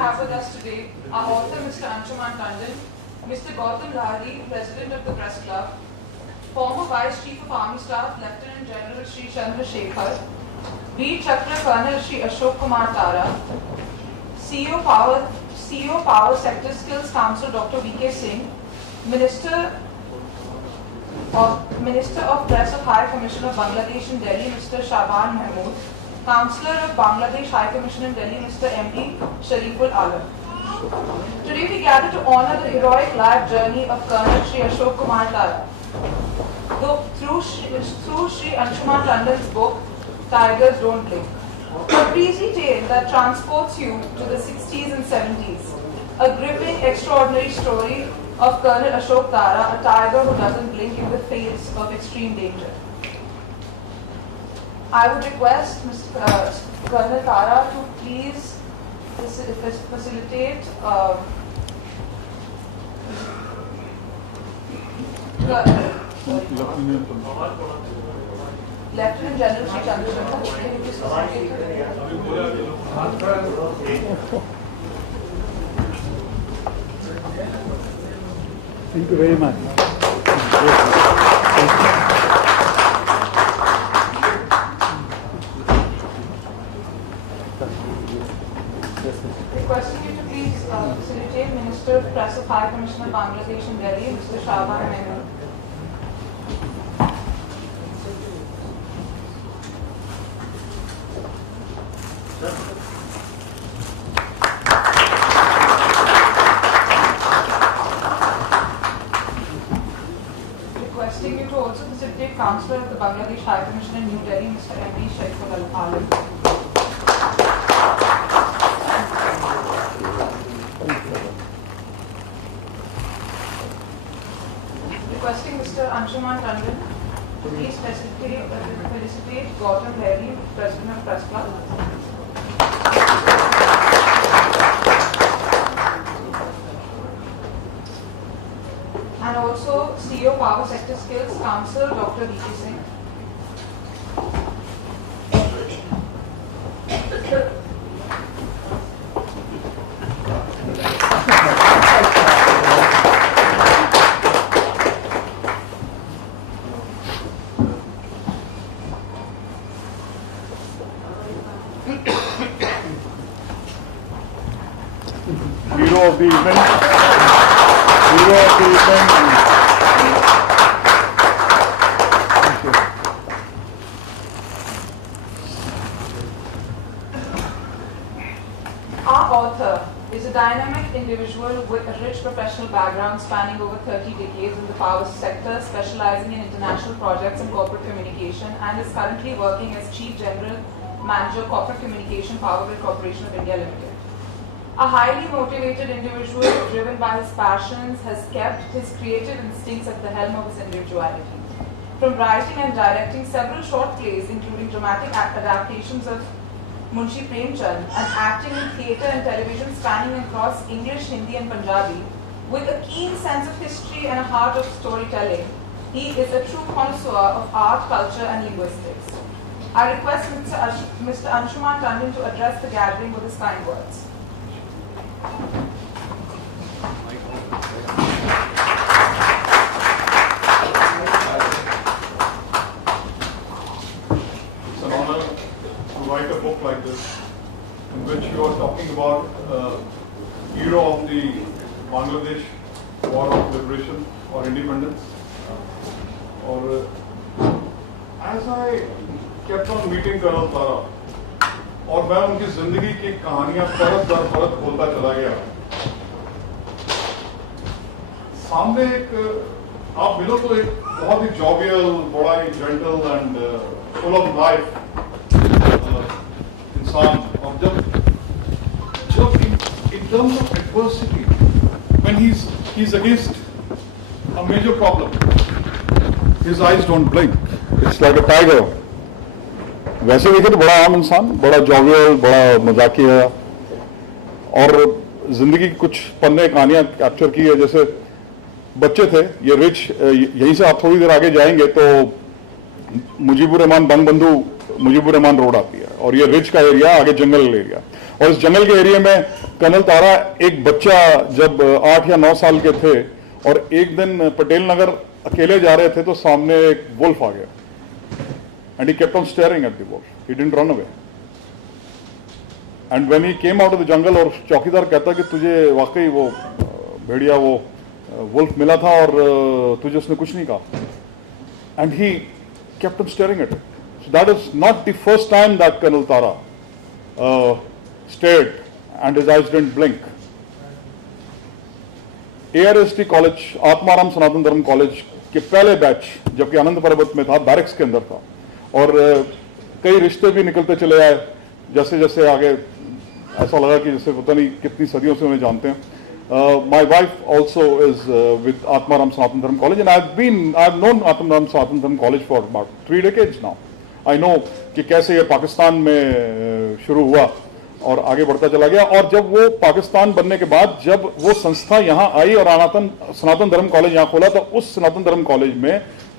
have with us today our author, Mr. Anshuman Tandon, Mr. Gautam Lahari, President of the Press Club, former Vice Chief of Army Staff, Lieutenant General Shri Chandra Shekhar, Veer Chakra Colonel Shri Ashok Kumar Tara, CEO Power Sector Skills Council Dr. V.K. Singh, Minister of Press of High Commission of Bangladesh in Delhi, Mr. Shaban Mahmood, Councillor of Bangladesh High Commission in Delhi, Mr. M.D. Shariful Alam. Today we gather to honor the heroic life journey of Colonel Shri Ashok Kumar Tara. Through Shri Anshuman Tandon's book, Tigers Don't Blink. A breezy tale that transports you to the 60s and 70s. A gripping, extraordinary story of Colonel Ashok Tara, a tiger who doesn't blink in the face of extreme danger. I would request Mr. Colonel Tara to please facilitate Lieutenant General Shri Chandra Shekhar. Thank you very much. Requesting you to please facilitate Minister of Press of High Commission of Bangladesh in Delhi, Mr. Shaban Mahmood. Requesting you to also facilitate Councillor of the Bangladesh High Commission in New Delhi, Mr. M.D. Shariful Alam. Requesting Mr. Anshuman Tandon to please felicitate Gautam Lahari, President of Press Club. And also CEO Power Sector Skills Council, Dr. V.K. Singh. Hero of the event. Hero of the event. Thank you. Our author is a dynamic individual with a rich professional background spanning over 30 decades in the power sector, specializing in international projects and corporate communication, and is currently working as Chief General Manager Corporate Communication, Power Grid Corporation of India Limited. A highly motivated individual driven by his passions has kept his creative instincts at the helm of his individuality. From writing and directing several short plays, including dramatic adaptations of Munshi Premchand, and acting in theatre and television spanning across English, Hindi and Punjabi, with a keen sense of history and a heart of storytelling, he is a true connoisseur of art, culture and linguistics. I request Mr. Anshuman Tandon to address the gathering with his kind words. It's an honor to write a book like this, in which you are talking about hero of the Bangladesh War of Liberation or Independence. Or as I kept on meeting Colonel Tara, और मैं उनकी जिंदगी की कहानियां परत दर परत खोलता चला गया, सामने एक आप मिलो तो एक बहुत ही जॉवियल, बड़ा ही gentle and full of life इंसान, और जब in terms of adversity, when he's against a major problem, his eyes don't blink. It's like a tiger. वैसे देखे तो बड़ा आम इंसान, बड़ा जॉवियल, बड़ा मजाकिया, और जिंदगी की कुछ पन्ने कहानियां कैप्चर की है। जैसे बच्चे थे, ये रिच, यहीं से आप थोड़ी देर आगे जाएंगे तो मुजीबुर रहमान बंगबंधु मुजीबुर रहमान रोड आती है, और ये रिच का एरिया, आगे जंगल एरिया, और इस जंगल के एरिया में कर्नल तारा एक बच्चा जब 8 या 9 साल के थे और एक दिन पटेल नगर अकेले जा रहे थे तो सामने एक वुल्फ आ गया and he kept on staring at the wolf, he didn't run away and when he came out of the jungle और चौकीदार कहता कि तुझे वाकई वो भेड़िया वो वुल्फ मिला था और तुझे उसने कुछ नहीं कहा and he kept on staring at it. So that is not the first time that Colonel Tara stared and his eyes didn't blink. ARST college, Atmaram Sanatan Dharma college के पहले बैच जबकि आनंद पर्वत में था, बैरिक्स के अंदर था और कई रिश्ते भी निकलते चले आए. जैसे जैसे आगे ऐसा लगा कि जैसे पता नहीं कितनी सदियों से उन्हें जानते हैं. My wife also is with Atmaram Sanatan Dharma College and I've known Atmaram Sanatan Dharma College for about 3 decades now. I know कि कैसे ये पाकिस्तान में शुरू हुआ और आगे बढ़ता चला गया और जब वो पाकिस्तान बनने के बाद जब वो संस्था यहाँ आई और सनातन धर्म कॉलेज यहाँ खोला तो उस सनातन धर्म कॉलेज में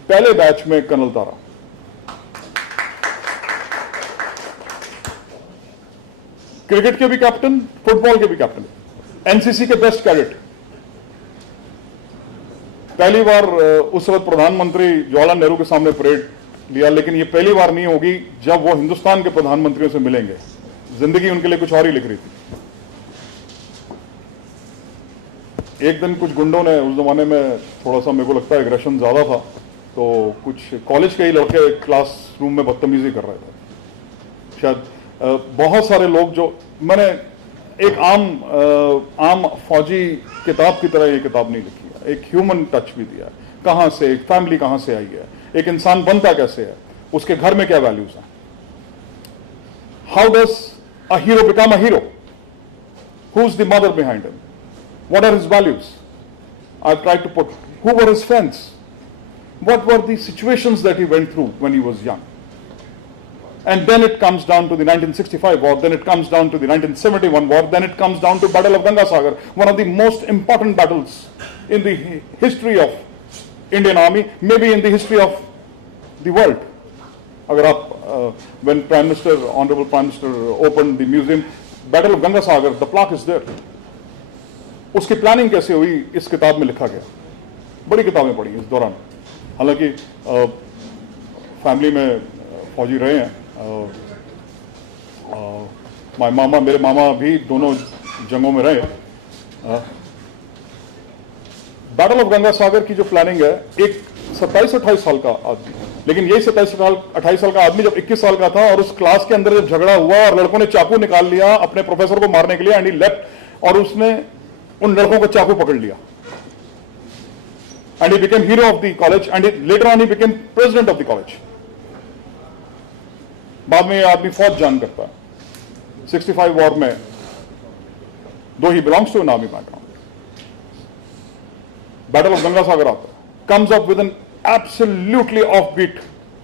पहले बैच में कर्नल तारा. क्रिकेट के भी कैप्टन, फुटबॉल के भी कैप्टन, एनसीसी के बेस्ट कैडेट. पहली बार उस वक्त प्रधानमंत्री जवाहरलाल नेहरू के सामने परेड लिया, लेकिन ये पहली बार नहीं होगी जब वो हिंदुस्तान के प्रधानमंत्रियों से मिलेंगे. जिंदगी उनके लिए कुछ और ही लिख रही थी. एक दिन कुछ गुंडों ने, उस जमाने में थोड़ा सा मेरे को लगता है एग्रेशन ज्यादा था, तो कुछ कॉलेज के ही लड़के क्लासरूम में बदतमीजी कर रहे थे. शायद बहुत सारे लोग जो मैंने एक आम फौजी किताब की तरह ये किताब नहीं लिखी है, एक ह्यूमन टच भी दिया है. कहां से एक फैमिली कहां से आई है, एक इंसान बनता कैसे है, उसके घर में क्या वैल्यूज हैं. How does a hero become a hero, who is the mother behind him, what are his values. I try to put who were his friends, what were the situations that he went through when he was young. And then it comes down to the 1965 war, then it comes down to the 1971 war, then it comes down to Battle of Ganga Sagar, one of the most important battles in the history of Indian Army, maybe in the history of the world. Agar aap, when Honorable Prime Minister opened the museum, Battle of Ganga Sagar, the plaque is there. उसकी planning कैसे हुई इस किताब में लिखा गया. बड़ी किताबें पढ़ी इस दौरान, हालांकि फैमिली में फौजी रहे हैं. मेरे मामा भी दोनों जंगों में रहे. बैटल ऑफ गंगा सागर की जो प्लानिंग है, एक 27-28 साल का आदमी, लेकिन यही 27-28 साल का आदमी जब 21 साल का था और उस क्लास के अंदर जब झगड़ा हुआ और लड़कों ने चाकू निकाल लिया अपने प्रोफेसर को मारने के लिए, एंड ही लेफ्ट, और उसने उन लड़कों को चाकू पकड़ लिया. And he became hero of the college and later on he became president of the college. बाद में ये आदमी फौज ज्वाइन करता है 65 वॉर में, दो ही belongs to an army background. Battle of Ganga Sagar आता है, comes up with an absolutely off beat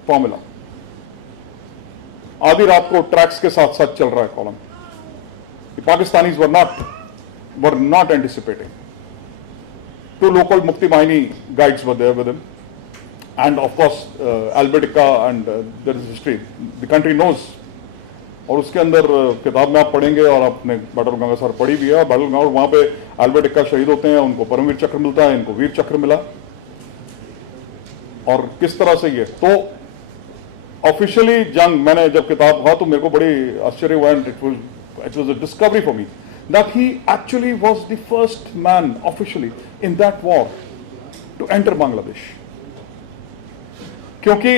formula. आधी रात को ट्रैक्स के साथ साथ चल रहा है column. Pakistanis were not anticipating. 2 local Mukti Bahini guides were there with him. And of course, Albertica and there is history. The country knows. और उसके अंदर किताब में आप पढ़ेंगे और आपने बैटल ऑफ गंगा सागर पढ़ी भी है. और बैटल गंगा, वहां पे अल्बर्टिका शहीद होते हैं, उनको परमवीर चक्र मिलता है, इनको वीर चक्र मिला. और किस तरह से ये तो ऑफिशियली जंग, मैंने जब किताब पढ़ा तो मेरे को बड़ी आश्चर्य हुआ. It was a discovery for me that he actually was the first man officially in that war to enter Bangladesh. क्योंकि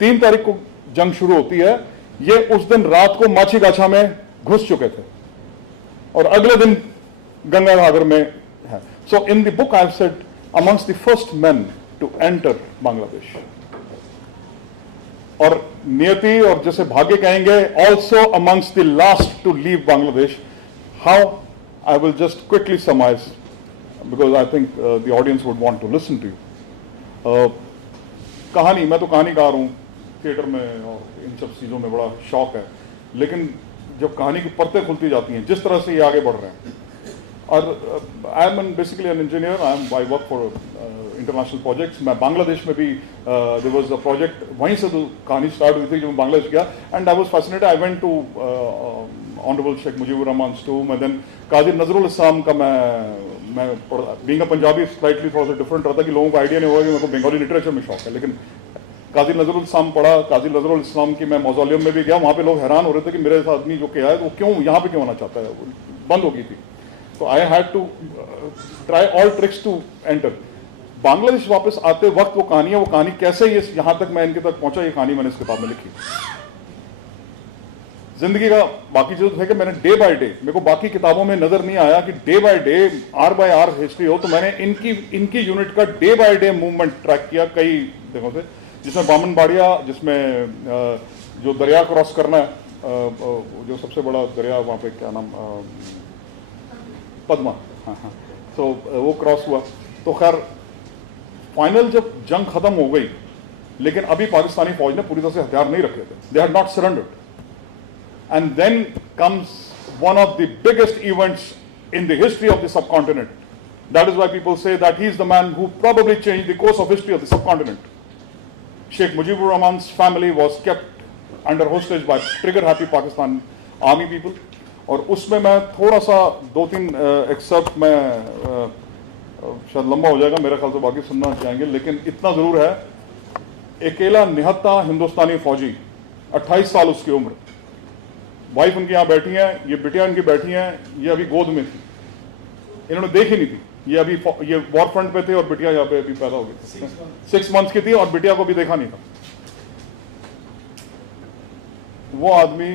3 तारीख को जंग शुरू होती है, ये उस दिन रात को माछीगाछा में घुस चुके थे और अगले दिन गंगा सागर में है. So in the book I have said amongst the first men to enter Bangladesh. और नियति और जैसे भाग्य कहेंगे, also amongst the last to leave Bangladesh. How? I will just quickly surmise because I think the audience would want to listen to you. कहानी, मैं तो कहानीकार हूँ, थिएटर में और इन सब चीज़ों में बड़ा शौक है, लेकिन जब कहानी की परतें खुलती जाती हैं, जिस तरह से ये आगे बढ़ रहे हैं. और I am basically an engineer, I work for international projects. मैं बांग्लादेश में भी देयर वाज अ प्रोजेक्ट, वहीं से तो कहानी स्टार्ट हुई थी जब मैं बांग्लादेश गया. And I was fascinated. I went to honourable Sheikh Mujibur Rahman स्टूम, एंड देन काजी नजरुल इस्लाम का मैं बीइंग अ पंजाबी स्लाइटली थोड़ा सा डिफरेंट रहता कि लोगों को आइडिया नहीं होगा कि मेरे को बंगाली लिटरेचर में शौक है, लेकिन काजी नजरुल इस्लाम पढ़ा। काजी नजरुल इस्लाम की मैं मौजूलियम में भी गया, वहाँ पे लोग हैरान हो रहे थे कि मेरे आदमी जो क्या है वो क्यों यहाँ पे क्यों आना चाहता है, बंद हो गई थी। तो I had to try all tricks to enter. Bangladesh वापस आते वक्त वो कहानी कैसे ये यहाँ तक मैं इनके तक पहुंचा, ये कहानी मैंने इस किताब में लिखी। जिंदगी का बाकी चीज है कि मैंने डे बाय डे, मेरे को बाकी किताबों में नजर नहीं आया कि day by day hour by hour history हो, तो मैंने इनकी यूनिट का day by day movement track किया कई जगहों से, जिसमें बामन बाड़िया, जिसमें जो दरिया क्रॉस करना है, जो सबसे बड़ा दरिया वहां पे क्या नाम, पद्मा, हाँ, तो वो क्रॉस हुआ। तो खैर फाइनल जब जंग खत्म हो गई, लेकिन अभी पाकिस्तानी फौज ने पूरी तरह से हथियार नहीं रखे थे, they had not surrendered. And then comes one of the biggest events in the history of the subcontinent. That is why people say that he is the man who probably changed the course of history of the subcontinent. Sheikh Mujibur Rahman's family was kept under hostage by trigger-happy Pakistan army people. और उसमें मैं थोड़ा सा 2-3 accept में शायद लंबा हो जाएगा मेरे ख्याल से, बाकी सुनना चाहेंगे, लेकिन इतना जरूर है, अकेला निहत्ता हिंदुस्तानी फौजी, 28 साल उसकी उम्र, वाइफ उनकी यहाँ बैठी है, ये बिटिया इनकी बैठी है, ये अभी गोद में थी, इन्होंने देखी नहीं थी, ये वॉर फ्रंट पे थे और बिटिया यहाँ पे अभी पैदा हो गई, 6 मंथ्स की थी और बिटिया को भी देखा नहीं था। वो आदमी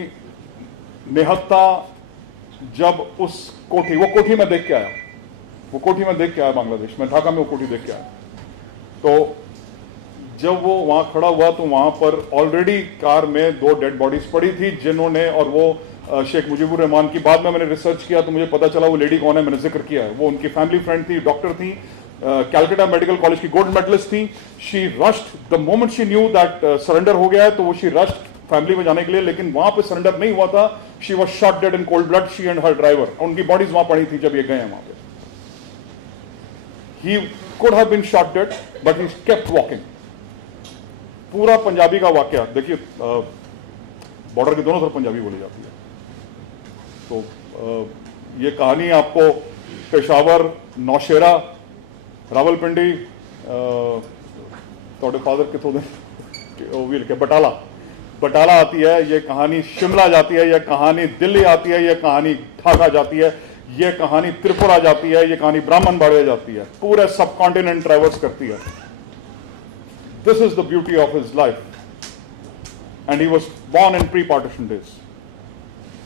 निहत्ता जब उस कोठी, वो कोठी में देख के आया, बांग्लादेश में, ढाका में वो कोठी देख के आया। तो जब वो वहां खड़ा हुआ तो वहां पर ऑलरेडी कार में 2 डेड बॉडीज पड़ी थी, जिन्होंने, और वो शेख मुजीबुर रहमान की, बाद में मैंने रिसर्च किया तो मुझे पता चला वो लेडी कौन है, मैंने जिक्र किया है, वो उनकी फैमिली फ्रेंड थी, डॉक्टर थी, कैलकाटा मेडिकल कॉलेज की गोल्ड मेडलिस्ट थी। She rushed the moment she knew that surrender हो गया है, तो वो शी रश्ड फैमिली में जाने के लिए, लेकिन वहां पे सरेंडर नहीं हुआ था। She was shot dead in cold blood, she and her driver, उनकी बॉडीज वहां पड़ी थी जब ये गए हैं वहां पे। He could have been shot dead but he kept walking. पूरा पंजाबी का वाकया देखिए, बॉर्डर के दोनों तरफ पंजाबी बोली जाती है, तो ये कहानी आपको पेशावर, नौशेरा, रावलपिंडी, थोड़े फादर कितों भी लिखे, बटाला आती है, ये कहानी शिमला जाती है, ये कहानी दिल्ली आती है, ये कहानी ढाका जाती है, ये कहानी त्रिपुरा जाती है, ये कहानी ब्राह्मण बाड़िया जाती है, पूरे सब कॉन्टिनेंट ट्रैवर्स करती है। This is the beauty of his life, and he was born in pre-partition days.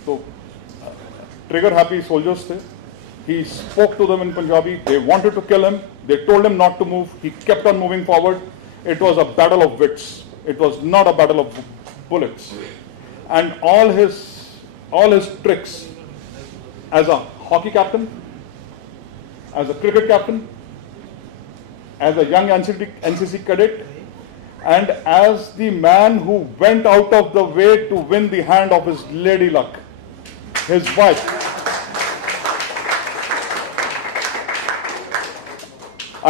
So, trigger-happy soldiers थे. He spoke to them in Punjabi. They wanted to kill him. They told him not to move. He kept on moving forward. It was a battle of wits. It was not a battle of bullets. And all his tricks, as a hockey captain, as a cricket captain, as a young NCC cadet, and as the man who went out of the way to win the hand of his lady luck, his wife.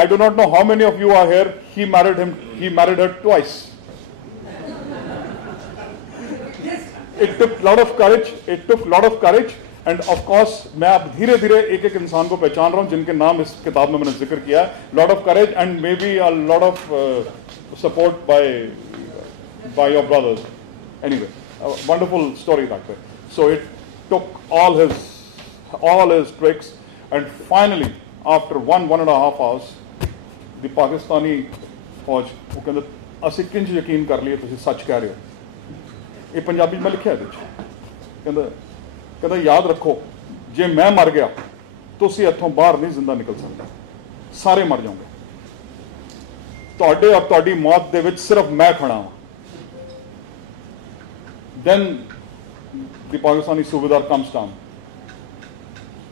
I do not know how many of you are here. He married her twice. It took a lot of courage. And of course, मैं अब धीरे धीरे एक एक इंसान को पहचान रहा हूँ जिनके नाम इस किताब में मैंने जिक्र किया है. Lot of courage and maybe a lot of support by your brothers. Anyway, a wonderful story that way. So it took all his tricks, and finally, after one and a half hours, the Pakistani फौज वो कहते ਅਸੀਂ ਕਿੰਜ ਯਕੀਨ ਕਰ ਲਈਏ ਤੁਸੀਂ ਸੱਚ ਕਹਿ ਰਹੇ ਹੋ. ਇਹ ਪੰਜਾਬੀ में लिखा है. कहता याद रखो जे मैं मर गया तुसी इत्थों बाहर नहीं जिंदा निकल सकते, सारे मर जाओगे. तुहाडे और तुहाडी मौत दे विच सिर्फ मैं खड़ा हां. Then the Pakistani Subedar comes down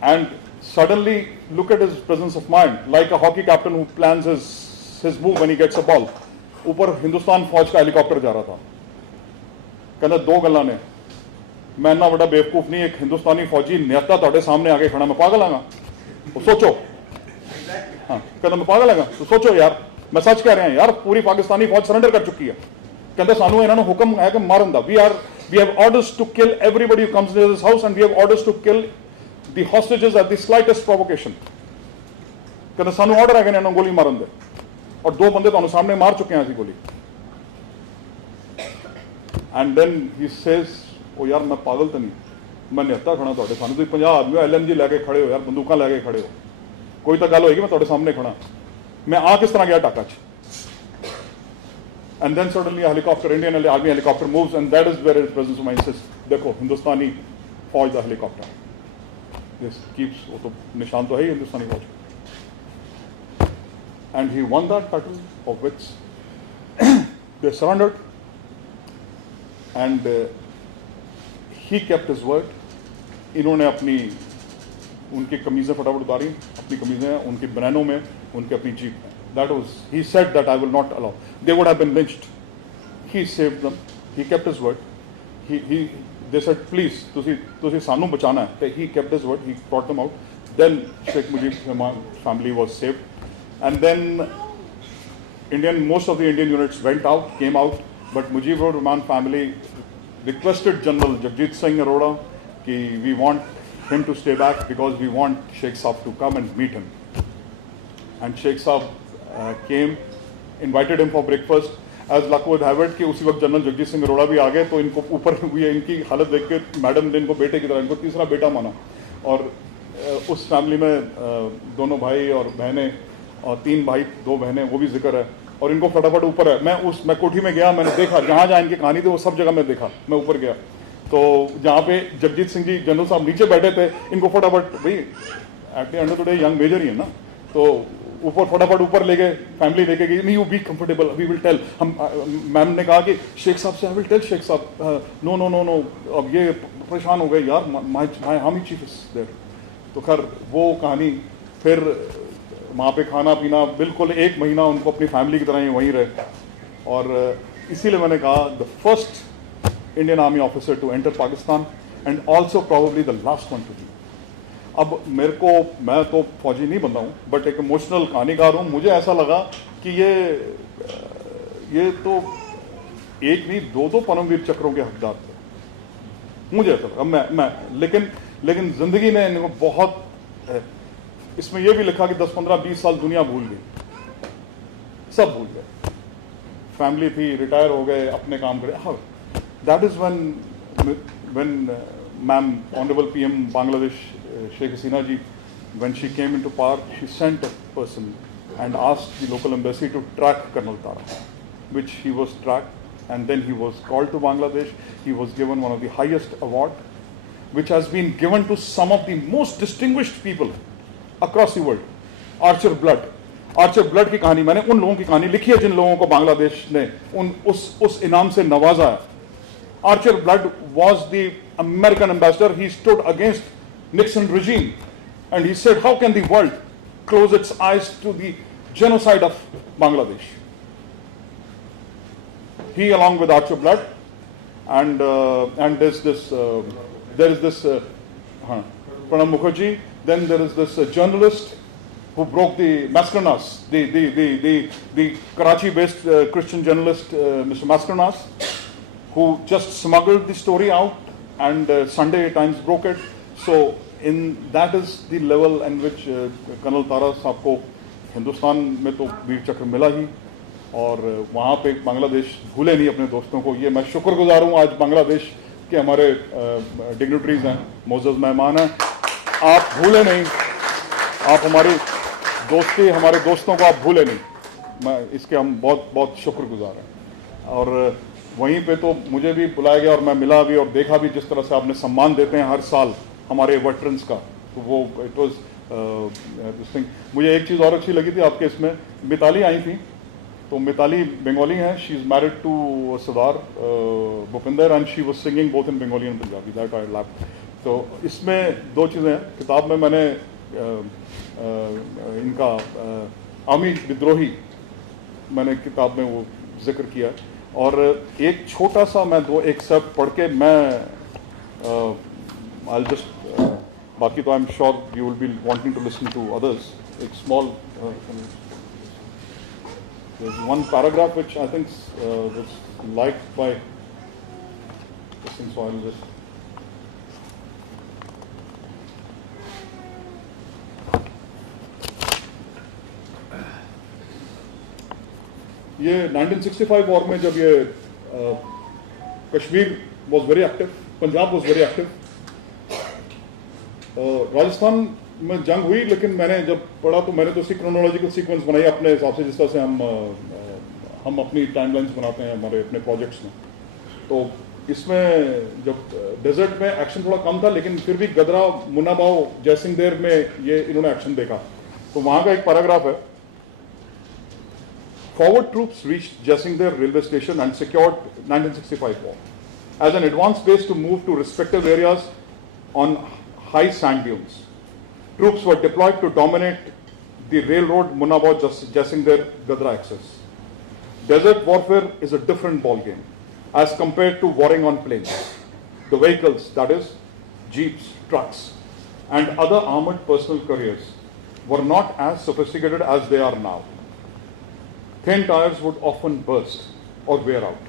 and suddenly look at his presence of mind, like a hockey captain who plans his move when he gets a ball. ऊपर हिंदुस्तान फौज का हेलीकॉप्टर जा रहा था. कहता दो गल्लां ने, मैं इन्ना बड़ा बेवकूफ नहीं, एक हिंदुस्तानी फौजी निहत्ता तुहाडे सामने आके खड़ा, मैं पागल आगा. तो सोचो, हाँ कहता मैं पागल आगा. तो सोचो यार, मैं सच कह रहा यार, पूरी पाकिस्तानी फौज सरेंडर कर चुकी है. कहते सानू इन्होंने हुक्म है कि मारन दा, we are We have orders to kill everybody who comes near this house, and we have orders to kill the hostages at the slightest provocation. कहते सानू ऑर्डर है कि इन्होंने गोली मारन दे, और दो बंदे तो सामने मार चुके हैं ऐसी गोली. And then he says, ओ यार मैं पागल तो नहीं, मैं निहत्ता खड़ा ਤੁਹਾਡੇ सामने, ਤੁਸੀਂ 50 आदमी LMG लेके खड़े हो यार, बंदूकां लेके खड़े हो, कोई तो गल होगी मैं ਤੁਹਾਡੇ सामने खड़ा, मैं आ किस तरह गया ढाका च. And then suddenly a helicopter, Indian Army helicopter moves, and that is where his presence of mind says, देखो हिंदुस्तानी फौज का हेलीकॉप्टर. This keeps, वो तो निशान तो है ही हिंदुस्तानी फौज. And he won that battle, of which they surrendered, and he kept his word. इन्होंने अपनी उनकी कमीजें फटाफट उतारी, अपनी कमीजें उनकी बनैनों में, उनके अपनी जीप में. That was, he said that I will not allow. They would have been lynched. He saved them. He kept his word. They said, please, तुसी सानू बचाना है. He kept his word. He brought them out. Then Sheikh Mujib's family was saved. And then most of the Indian units went out, came out, but Mujibur Rahman family requested General Jagjit Singh Arora that we want him to stay back because we want Sheikh Saab to come and meet him. And Sheikh Saab came, invited him for breakfast. As luck would have it कि उसी वक्त general Jagjit Singh Arora भी आ गए, तो इनको ऊपर हुई इनकी हालत देख के मैडम ने इनको बेटे की तरह, इनको तीसरा बेटा माना. और उस फैमिली में दोनों भाई और बहनें, और 3 भाई 2 बहनें, वो भी जिक्र है. और इनको फटाफट ऊपर है. मैं कोठी में गया, मैंने देखा जहाँ जहाँ इनकी कहानी थी वो सब जगह मैं देखा. मैं ऊपर गया तो जहाँ पे जगजीत सिंह जी जनरल साहब नीचे बैठे थे, इनको फटाफट, भाई at the end of the day young major ही है ना, तो ऊपर फटाफट ऊपर ले गए. फैमिली लेके गई, नहीं you be comfortable, we will tell. हम मैम ने कहा कि शेख साहब से, आई विल टेल शेख साहब, नो नो नो नो, अब ये परेशान हो गए यार, माय हामी चीफ इज देयर. तो खैर वो कहानी, फिर वहाँ पे खाना पीना, बिल्कुल 1 महीना उनको अपनी फैमिली की तरह ही वहीं रहे. और इसीलिए मैंने कहा the first Indian army officer to enter Pakistan and also probably the last one to leave. अब मेरे को, मैं तो फौजी नहीं बनता हूँ, बट एक इमोशनल कहानीकार हूँ. मुझे ऐसा लगा कि ये तो एक नहीं 2 परमवीर चक्रों के हकदार थे. मुझे ऐसा लगा. मैं लेकिन जिंदगी ने इनको बहुत, इसमें यह भी लिखा कि 10, 15, 20 साल दुनिया भूल गई, सब भूल गए. फैमिली थी, रिटायर हो गए, अपने काम करे. हाँ, that is when ma'am honourable PM Bangladesh Sheikh Hasina ji, when she came into power, she sent a person and asked the local embassy to track Colonel Tara, which he was tracked, and then he was called to Bangladesh. He was given one of the highest award, which has been given to some of the most distinguished people across the world. Archer Blood की कहानी, मैंने उन लोगों की कहानी लिखी है जिन लोगों को बांग्लादेश ने उस इनाम से नवाजा है. Archer Blood was the American ambassador. He stood against Nixon regime, and he said, how can the world close its eyes to the genocide of Bangladesh? He, along with Archer Blood, and there is this Pranab Mukherjee. Then there is this journalist who broke the Mascarenas, the Karachi-based Christian journalist, Mr. Mascarenas, who just smuggled the story out, and Sunday Times broke it. So that is the level in which Colonel Tara साहब को हिंदुस्तान में तो वीर चक्र मिला ही, और वहाँ पे बांग्लादेश भूले नहीं अपने दोस्तों को. ये मैं शुक्रगुजार हूँ आज बांग्लादेश के हमारे डिग्निटरीज हैं, मोअज़्ज़ज़ मेहमान हैं. आप भूले नहीं, आप हमारी दोस्ती, हमारे दोस्तों को आप भूले नहीं. मैं इसके हम बहुत बहुत शुक्रगुजार हैं. और वहीं पे तो मुझे भी बुलाया गया और मैं मिला भी और देखा भी जिस तरह से आपने सम्मान देते हैं हर साल हमारे वेटरन्स का. तो वो इट वाज दिस थिंग. मुझे एक चीज़ और अच्छी लगी थी आपके इसमें, मिताली आई थी. तो मिताली बंगाली हैं, she is married to Sardar Bhupinder, and she was singing both in Bengali and Punjabi. That I love. तो इसमें 2 चीज़ें हैं. किताब में मैंने इनका आर्मी विद्रोही मैंने किताब में वो जिक्र किया. और एक छोटा सा मैं 2 एक्सेप्ट पढ़ के मैं I'll just बाकी तो I am sure you will be wanting to listen to others. एक small there's one paragraph which I think was liked by mixing soil with. ये 1965 वॉर में जब ये Kashmir was very active, Punjab was very active, Rajasthan में जंग हुई, लेकिन मैंने जब पढ़ा तो मैंने तो उसकी क्रोनोलॉजिकल सीक्वेंस बनाई अपने हिसाब से, जिस तरह से हम अपनी टाइमलाइंस बनाते हैं हमारे अपने प्रोजेक्ट्स में। तो इसमें जब डेजर्ट में एक्शन थोड़ा कम था, लेकिन फिर भी गदरा, मुन्नाबाव, जयसिंहदेर में ये इन्होंने एक्शन देखा। तो वहां का एक पैराग्राफ है, forward troops reached Jaisinghar railway station and secured 1965 war as an advance base to move to respective areas on high sand dunes. Troops were deployed to dominate the railroad Munnabaw Jaisinghar Gadra axis. Desert warfare is a different ballgame as compared to warring on plains. The vehicles, that is, jeeps, trucks, and other armored personal carriers were not as sophisticated as they are now. Thin tires would often burst or wear out.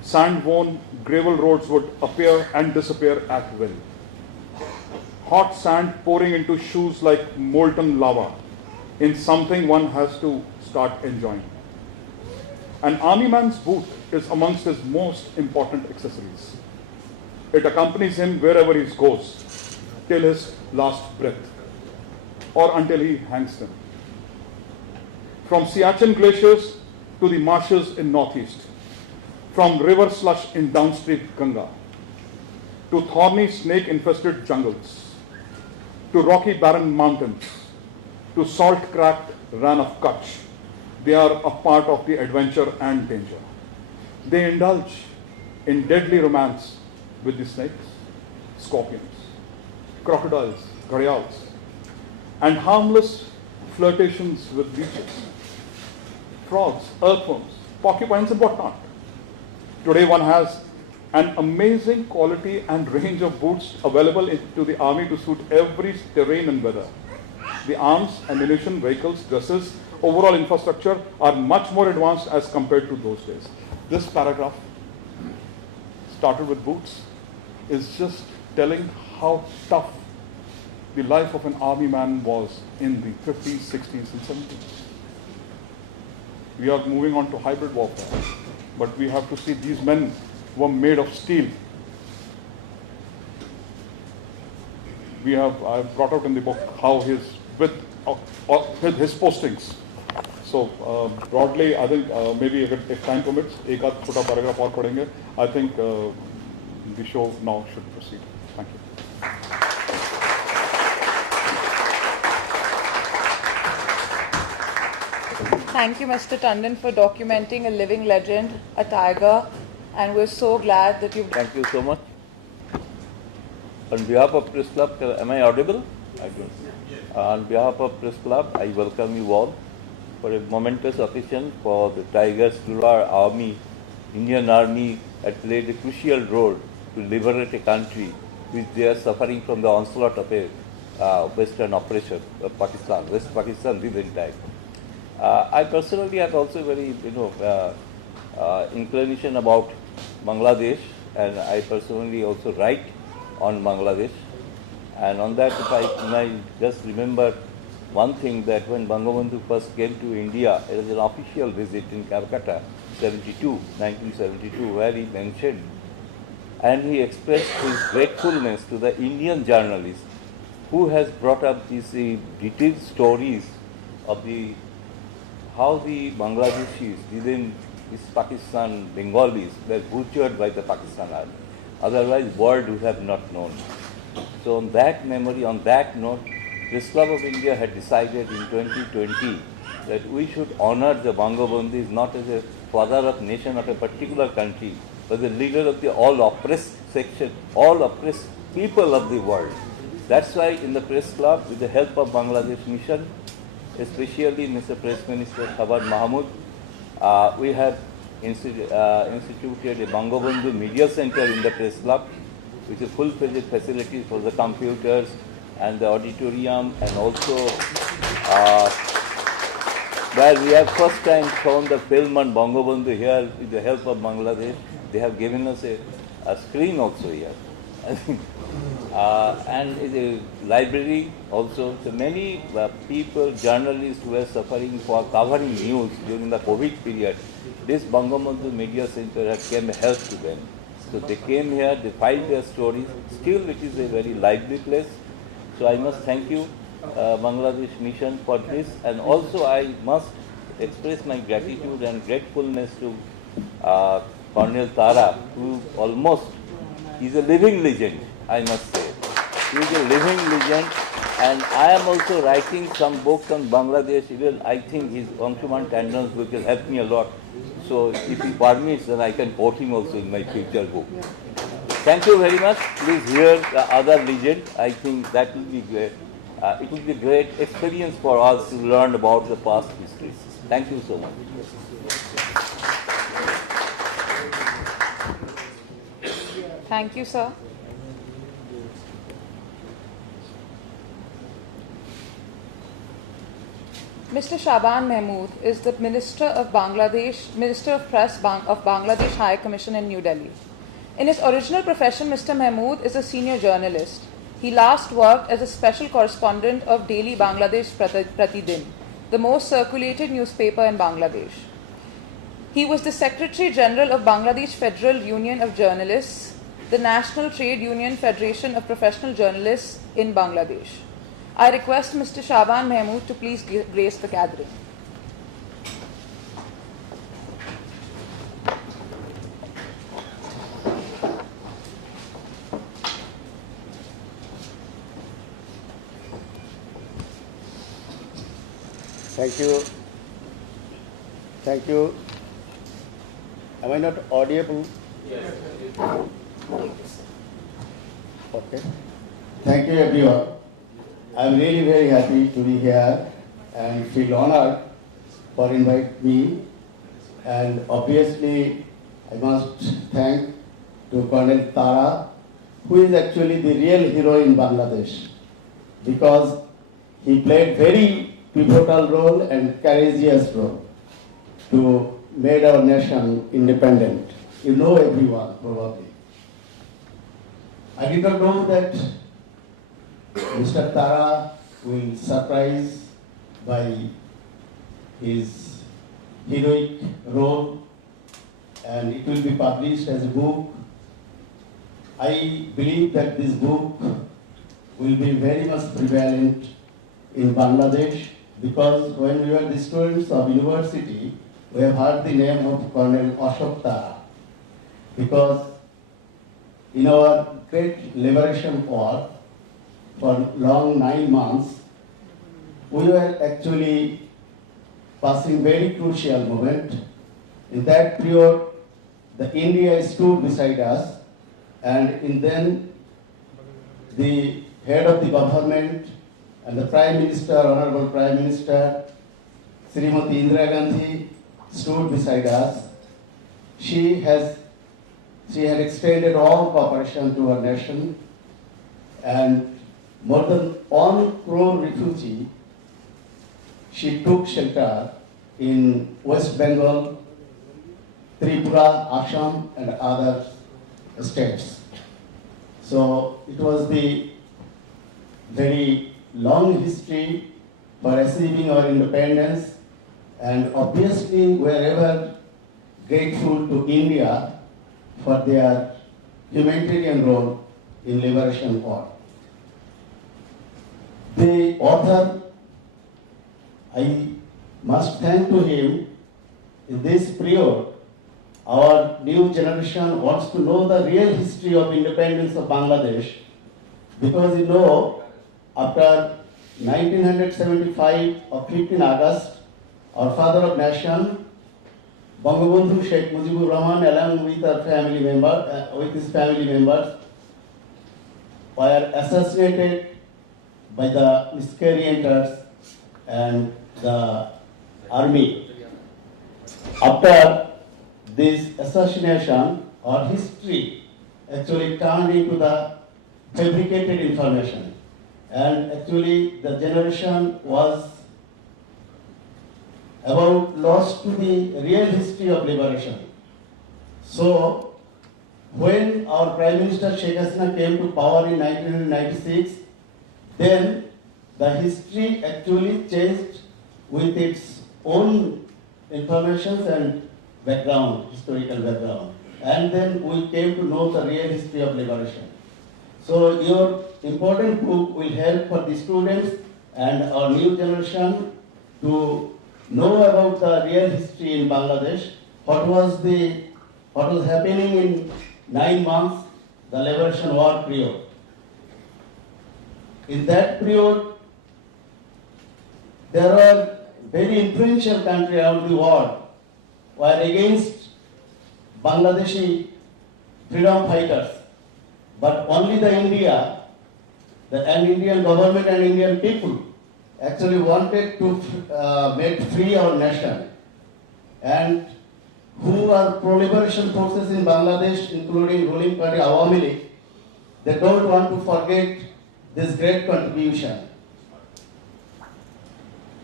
Sand-worn gravel roads would appear and disappear at will. Hot sand pouring into shoes like molten lava in something one has to start enjoying. An army man's boot is amongst his most important accessories. It accompanies him wherever he goes till his last breath or until he hangs them. From Siachen glaciers to the marshes in northeast, from river slush in downstream Ganga, to thorny snake-infested jungles, to rocky barren mountains, to salt-cracked ran of Kutch, they are a part of the adventure and danger. They indulge in deadly romance with the snakes, scorpions, crocodiles, gharials, and harmless flirtations with leeches, frogs, earthworms, porcupines, and whatnot. Today one has an amazing quality and range of boots available to the army to suit every terrain and weather. The arms, ammunition, vehicles, dresses, overall infrastructure are much more advanced as compared to those days. This paragraph, started with boots, is just telling how tough the life of an army man was in the 50s, 60s, and 70s. We are moving on to hybrid warfare, but we have to see these men were made of steel. I've brought out in the book how with his postings. So broadly, I think maybe if time permits, एक आध छोटा paragraph और पढ़ेंगे. I think the show now should proceed. Thank you. Thank you, Mr. Tandon, for documenting a living legend, a tiger, and we're so glad that you've... Thank you so much. On behalf of Press Club, am I audible? I don't. On behalf of Press Club, I welcome you all for a momentous occasion for the Tigers to our army. Indian Army had played a crucial role to liberate a country which they are suffering from the onslaught of a Western oppression, Pakistan, West Pakistan the entire. I personally have also very, inclination about Bangladesh, and I personally also write on Bangladesh. And on that, if I just remember one thing, that when Bangabandhu first came to India, it was an official visit in Calcutta, 1972, where he mentioned and he expressed his gratefulness to the Indian journalist who has brought up these detailed stories of how the Bangladeshis within East Pakistan, Bengalis were butchered by the Pakistan army. Otherwise, world would have not known. So on that memory, on that note, Press Club of India had decided in 2020 that we should honor the Bangabandhus not as a father of nation of a particular country, but the leader of the all oppressed section, all oppressed people of the world. That's why in the Press Club, with the help of Bangladesh Mission, especially Mr. Press Minister Khabar Mahmood, we have instituted a Bangabandhu Media Center in the Press Club, which is full-fledged facilities for the computers and the auditorium, and also where we have first time shown the film on Bangabandhu here with the help of Bangladesh. They have given us a a screen also here. And the library also. So many people, journalists who were suffering for covering news during the COVID period, this Bangabandhu Media Center had came help to them. So they came here, they filed their stories. Still it is a very lively place. So I must thank you, Bangladesh Mission, for this. And also I must express my gratitude and gratefulness to Colonel Tara, who almost is a living legend, I must say. He is a living legend, and I am also writing some books on Bangladesh. Even I think his Anshuman Tandon's book will help me a lot. So if he permits, then I can quote him also in my future book. Thank you very much. Please hear the other legend. I think that will be great. It will be a great experience for us to learn about the past history. Thank you so much. Thank you, sir. Mr. Shaban Mahmood is the Minister of Press of Bangladesh High Commission in New Delhi. In his original profession, Mr. Mahmood is a senior journalist. He last worked as a special correspondent of Daily Bangladesh Pratidin, the most circulated newspaper in Bangladesh. He was the Secretary General of Bangladesh Federal Union of Journalists, the National Trade Union Federation of Professional Journalists in Bangladesh. I request Mr. Shaban Mahmood to please grace the gathering. Thank you. Thank you. Am I not audible? Yes. Okay. Thank you, everyone. I'm really very happy to be here and feel honored for inviting me. And obviously, I must thank to Colonel Tara, who is actually the real hero in Bangladesh, because he played very pivotal role and courageous role to make our nation independent. You know everyone, probably. I did not know that Mr. Tara will surprise by his heroic role, and it will be published as a book. I believe that this book will be very much prevalent in Bangladesh, because when we were the students of university, we have heard the name of Colonel Ashok Tara, because in our great liberation war, for long 9 months, we were actually passing very crucial moment. In that period, the India stood beside us, and then the head of the government and the Prime Minister, Honorable Prime Minister, Srimati Indira Gandhi, stood beside us. She had extended all cooperation to our nation, and more than 1 crore refugees, she took shelter in West Bengal, Tripura, Assam, and other states. So it was the very long history for achieving our independence, and obviously we are ever grateful to India for their humanitarian role in liberation war. The author, I must thank to him. In this period, our new generation wants to know the real history of independence of Bangladesh, because you know, after 1975 of 15 August, our father of nation, Bangabandhu Sheikh Mujibur Rahman, along with his family members, were assassinated by the miscreants and the army. After this assassination, our history actually turned into the fabricated information, and actually the generation was about lost to the real history of liberation. So when our Prime Minister Sheikh Hasina came to power in 1996, then the history actually changed with its own information and background, historical background. And then we came to know the real history of liberation. So your important book will help for the students and our new generation to know about the real history in Bangladesh, what was happening in 9 months, the liberation war period. In that period, there were very influential countries around the world were against Bangladeshi freedom fighters, but only the Indian government and Indian people actually wanted to make free our nation. And who are pro-liberation forces in Bangladesh, including ruling party Awami League, they don't want to forget this great contribution.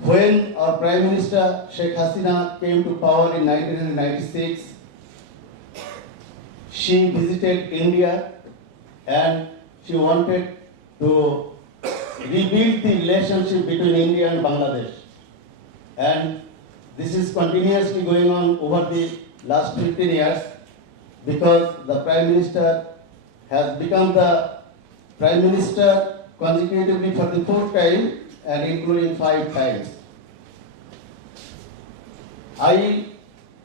When our Prime Minister Sheikh Hasina came to power in 1996, she visited India and she wanted to rebuild the relationship between India and Bangladesh. And this is continuously going on over the last 15 years because the Prime Minister has become the Prime Minister consecutively for the 4th time and including 5 times. I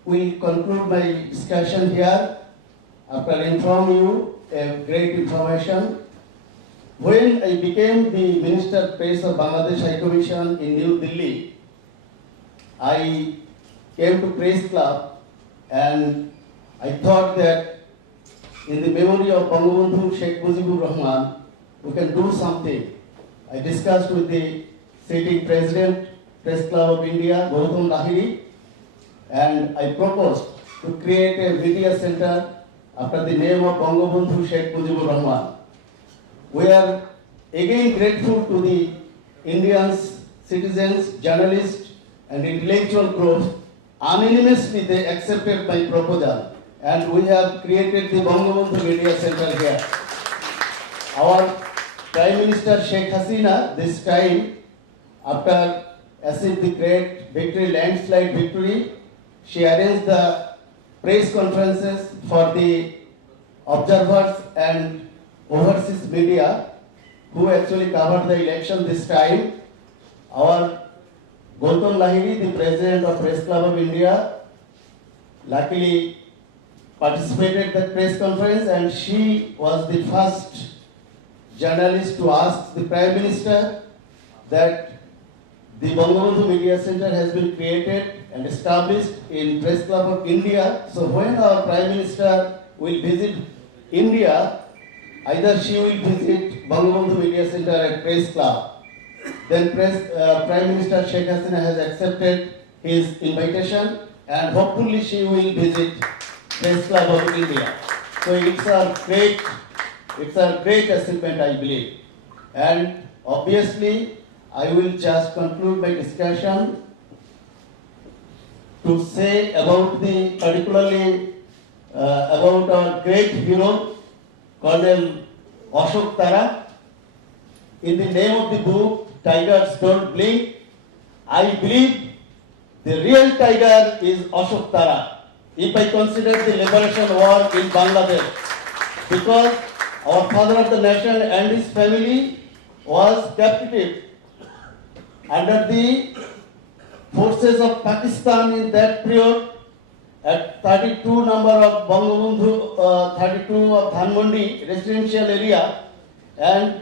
will conclude my discussion here after informing you a great information. When I became the Minister Press of Bangladesh High Commission in New Delhi, I came to Press Club and I thought that in the memory of Bangabandhu Sheikh Mujibur Rahman, we can do something. I discussed with the sitting President, Press Club of India, Gautam Lahiri, and I proposed to create a media center after the name of Bangabandhu Sheikh Mujibur Rahman. We are again grateful to the Indians, citizens, journalists, and intellectual groups. Unanimously, they accepted my proposal, and we have created the Bangabandhu Media Center here. Our Prime Minister Sheikh Hasina, this time, after achieving the great victory, landslide victory, she arranged the press conferences for the observers and overseas media who actually covered the election this time. Our Gautam Lahiri, the President of Press Club of India, luckily participated in the press conference, and she was the first journalist to ask the Prime Minister that the Bangabandhu Media Center has been created and established in Press Club of India. So when our Prime Minister will visit India, either she will visit Bangabandhu Media Center at Press Club. Then Prime Minister Sheikh Hasina has accepted his invitation and hopefully she will visit Press Club of India. So it's a great achievement, I believe. And obviously, I will just conclude my discussion to say about particularly about our great hero, Colonel Ashok Tara. In the name of the book, Tigers Don't Blink, I believe the real tiger is Ashok Tara. If I consider the liberation war in Bangladesh, because our father of the nation and his family was captive under the forces of Pakistan in that period at 32 number of Bangabandhu, 32 of Dhanmondi residential area, and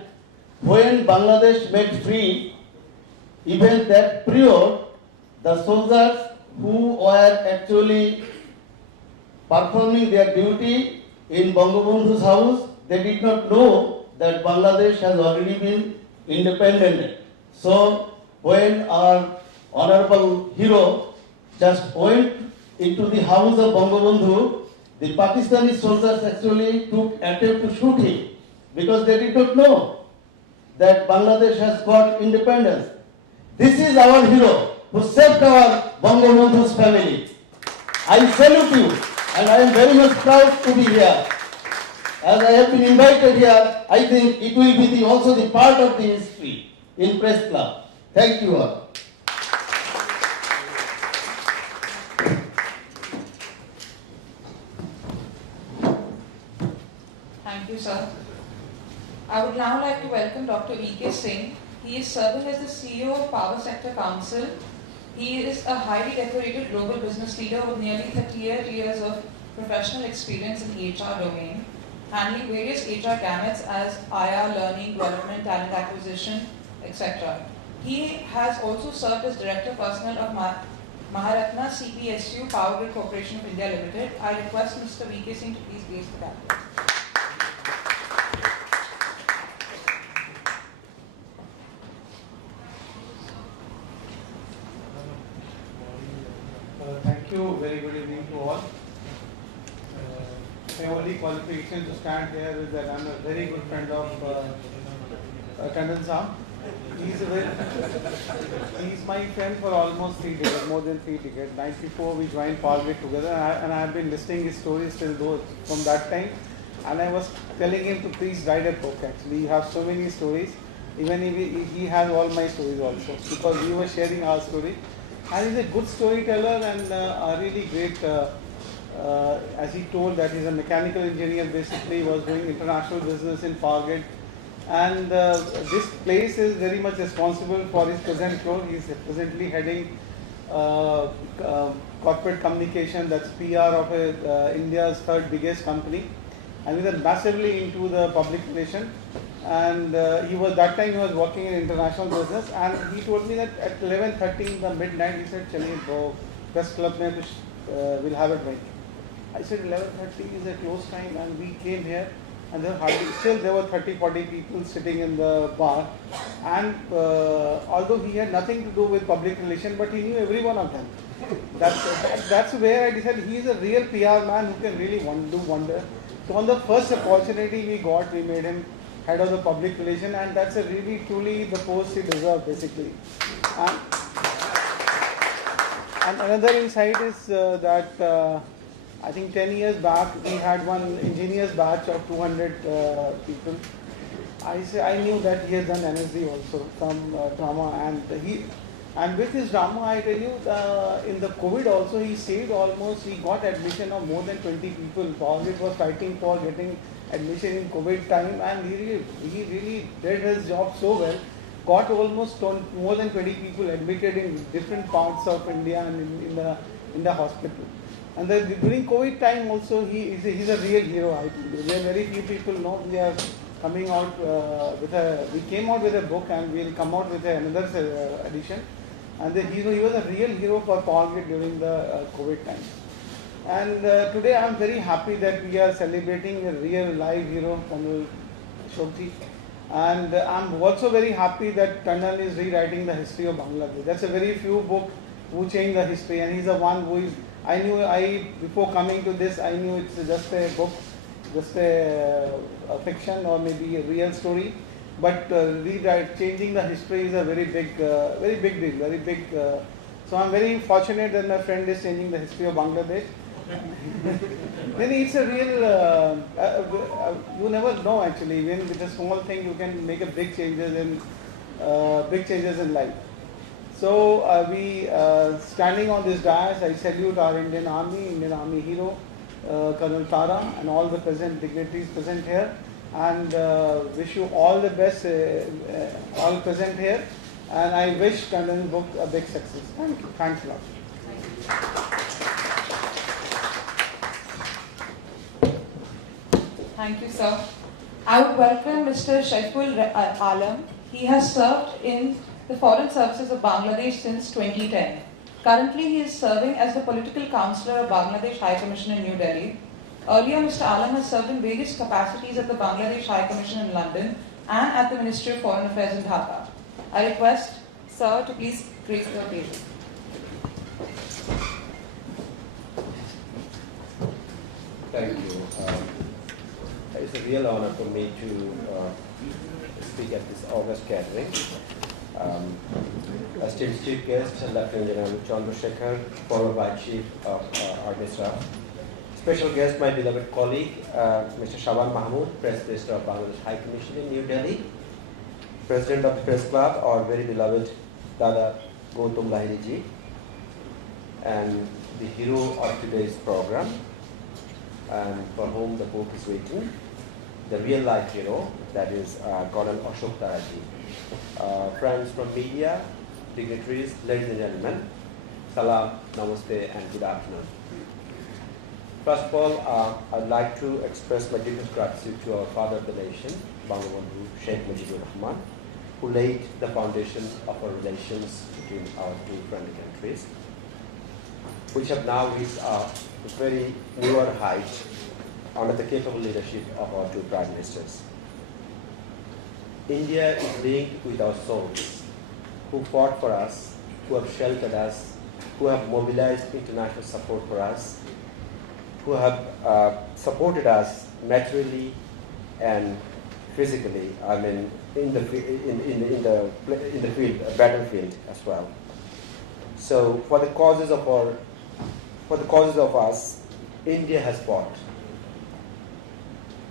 when Bangladesh made free, even that period, the soldiers who were actually performing their duty in Bangabandhu's house, they did not know that Bangladesh has already been independent. So when our honorable hero just went into the house of Bangabandhu, the Pakistani soldiers actually took attempt to shoot him because they did not know that Bangladesh has got independence. This is our hero who saved our Bangabandhu's family. I salute you and I am very much proud to be here. As I have been invited here, I think it will be also the part of the history in Press Club. Thank you all. Thank you, sir. I would now like to welcome Dr. E.K. Singh. He is serving as the CEO of Power Sector Council. He is a highly decorated global business leader with nearly 38 years of professional experience in the HR domain, handling various HR gamuts as IR, learning, development, talent acquisition, etc. He has also served as Director Personnel of Maharatna CPSU Power Grid Corporation of India Limited. I request Mr. V.K. Singh to please grace the gavel. Thank you. Very good evening to all. My only qualification to stand here is that I'm a very good friend of Tandon Sam. He's my friend for almost 3 decades, more than 3 decades. 94 we joined Power Grid together, and I have been listening his stories till those from that time. And I was telling him to please write a book. Actually, he has so many stories. Even if he has all my stories also, because we were sharing our story. And he's a good storyteller and a really great, as he told that he's a mechanical engineer, basically was doing international business in Power Grid. And this place is very much responsible for his present role. He's presently heading corporate communication, that's PR of India's third biggest company. And he was massively into the public relation. And he was working in international business, and he told me that at 11:30 in the midnight, he said, "Chaliye bro, press club mein we'll have a drink." I said 11:30 is a close time, and we came here, and there were 30-40 people sitting in the bar, and although he had nothing to do with public relation, but he knew every one of them. That's where I decided he is a real PR man who can really do wonder. So on the first opportunity we got, we made him head of the public relation, and that's a really truly the post he deserved, basically. And another insight is that I think 10 years back we had one engineers batch of 200 people. I knew that he has done NSD also, some drama, and with his drama, I tell you, in the COVID also he saved he got admission of more than 20 people. Power Grid was fighting for getting admission in COVID time, and he really did his job so well. Got almost more than 20 people admitted in different parts of India and in the hospital. And during COVID time also, he's a real hero. I think there are very few people know. We are coming out we came out with a book, and we'll come out with another edition. And he was a real hero for Power Grid during the COVID time. And today I'm very happy that we are celebrating a real live hero, Colonel Shokji. And I'm also very happy that Tandon is rewriting the history of Bangladesh. That's a very few book who changed the history, and he's the one who is, before coming to this, I knew it's just a book, just a fiction or maybe a real story. But changing the history is a very big deal, very big. So I'm very fortunate that my friend is changing the history of Bangladesh. Then it's a real, you never know actually, even with a small thing you can make a big changes in life. So we standing on this dais, I salute our Indian Army hero, Colonel Tara, and all the present dignitaries present here, and wish you all the best, all present here, and I wish Tandon's book a big success. Thank you. Thanks a lot. Thank you, sir. I would welcome Mr. Shaiful Alam. He has served in the Foreign Services of Bangladesh since 2010. Currently, he is serving as the Political Counselor of Bangladesh High Commission in New Delhi. Earlier, Mr. Alam has served in various capacities at the Bangladesh High Commission in London and at the Ministry of Foreign Affairs in Dhaka. I request, sir, to please grace the occasion. Thank you. It's a real honor for me to speak at this August gathering. Esteemed chief guest, Lieutenant General Chandrasekhar, former Vice Chief of Army Staff, Special guest, my beloved colleague, Mr. Shaban Mahmood, Press Minister of Bangladesh High Commission in New Delhi, President of the Press Club, our very beloved Dada Gautam Lahiri ji, and the hero of today's program, and for whom the book is written, the real life hero, that is Colonel Ashok Taraji. Friends from media, dignitaries, ladies and gentlemen, salam, namaste, and good afternoon. First of all, I'd like to express my deepest gratitude to our father of the nation, Bangabandhu Sheikh Mujibur Rahman, who laid the foundation of our relations between our two friendly countries, which have now reached a very newer height under the capable leadership of our two prime ministers. India is linked with our souls, who fought for us, who have sheltered us, who have mobilized international support for us, who have supported us materially and physically. I mean, in the field, battlefield as well. So, for the causes of us, India has fought.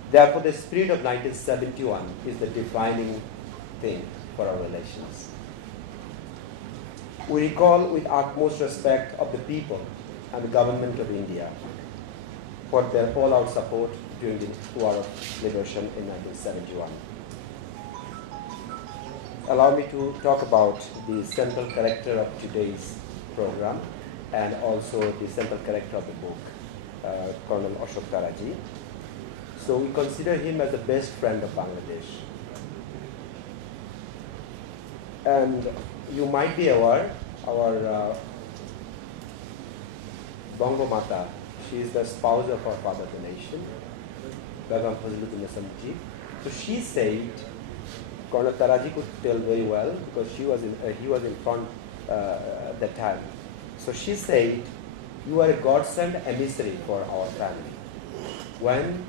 Therefore, the spirit of 1971 is the defining thing for our relations. We recall with utmost respect of the people and the government of India for their all-out support during the War of Liberation in 1971. Allow me to talk about the central character of today's program and also the central character of the book, Colonel Ashok Taraji. So we consider him as the best friend of Bangladesh. And you might be aware, our Bongo Mata, she is the spouse of our father of the nation, Begum Fazluddin Nasamji. So she said, Colonel Taraji could tell very well because he was in front at that time. So she said, "You are a godsend emissary for our family." When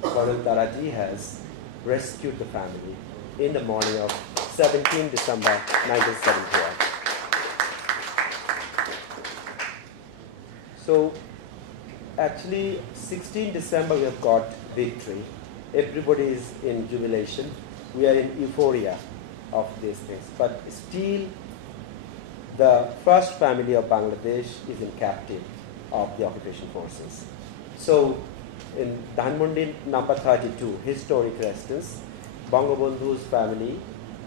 Colonel Taraji has rescued the family in the morning of 17 December 1971. So actually 16 December we have got victory. Everybody is in jubilation. We are in euphoria of these things. But still the first family of Bangladesh is in captive of the occupation forces. So in Dhanmondi number 32, historic residence, Bangabandhu's family,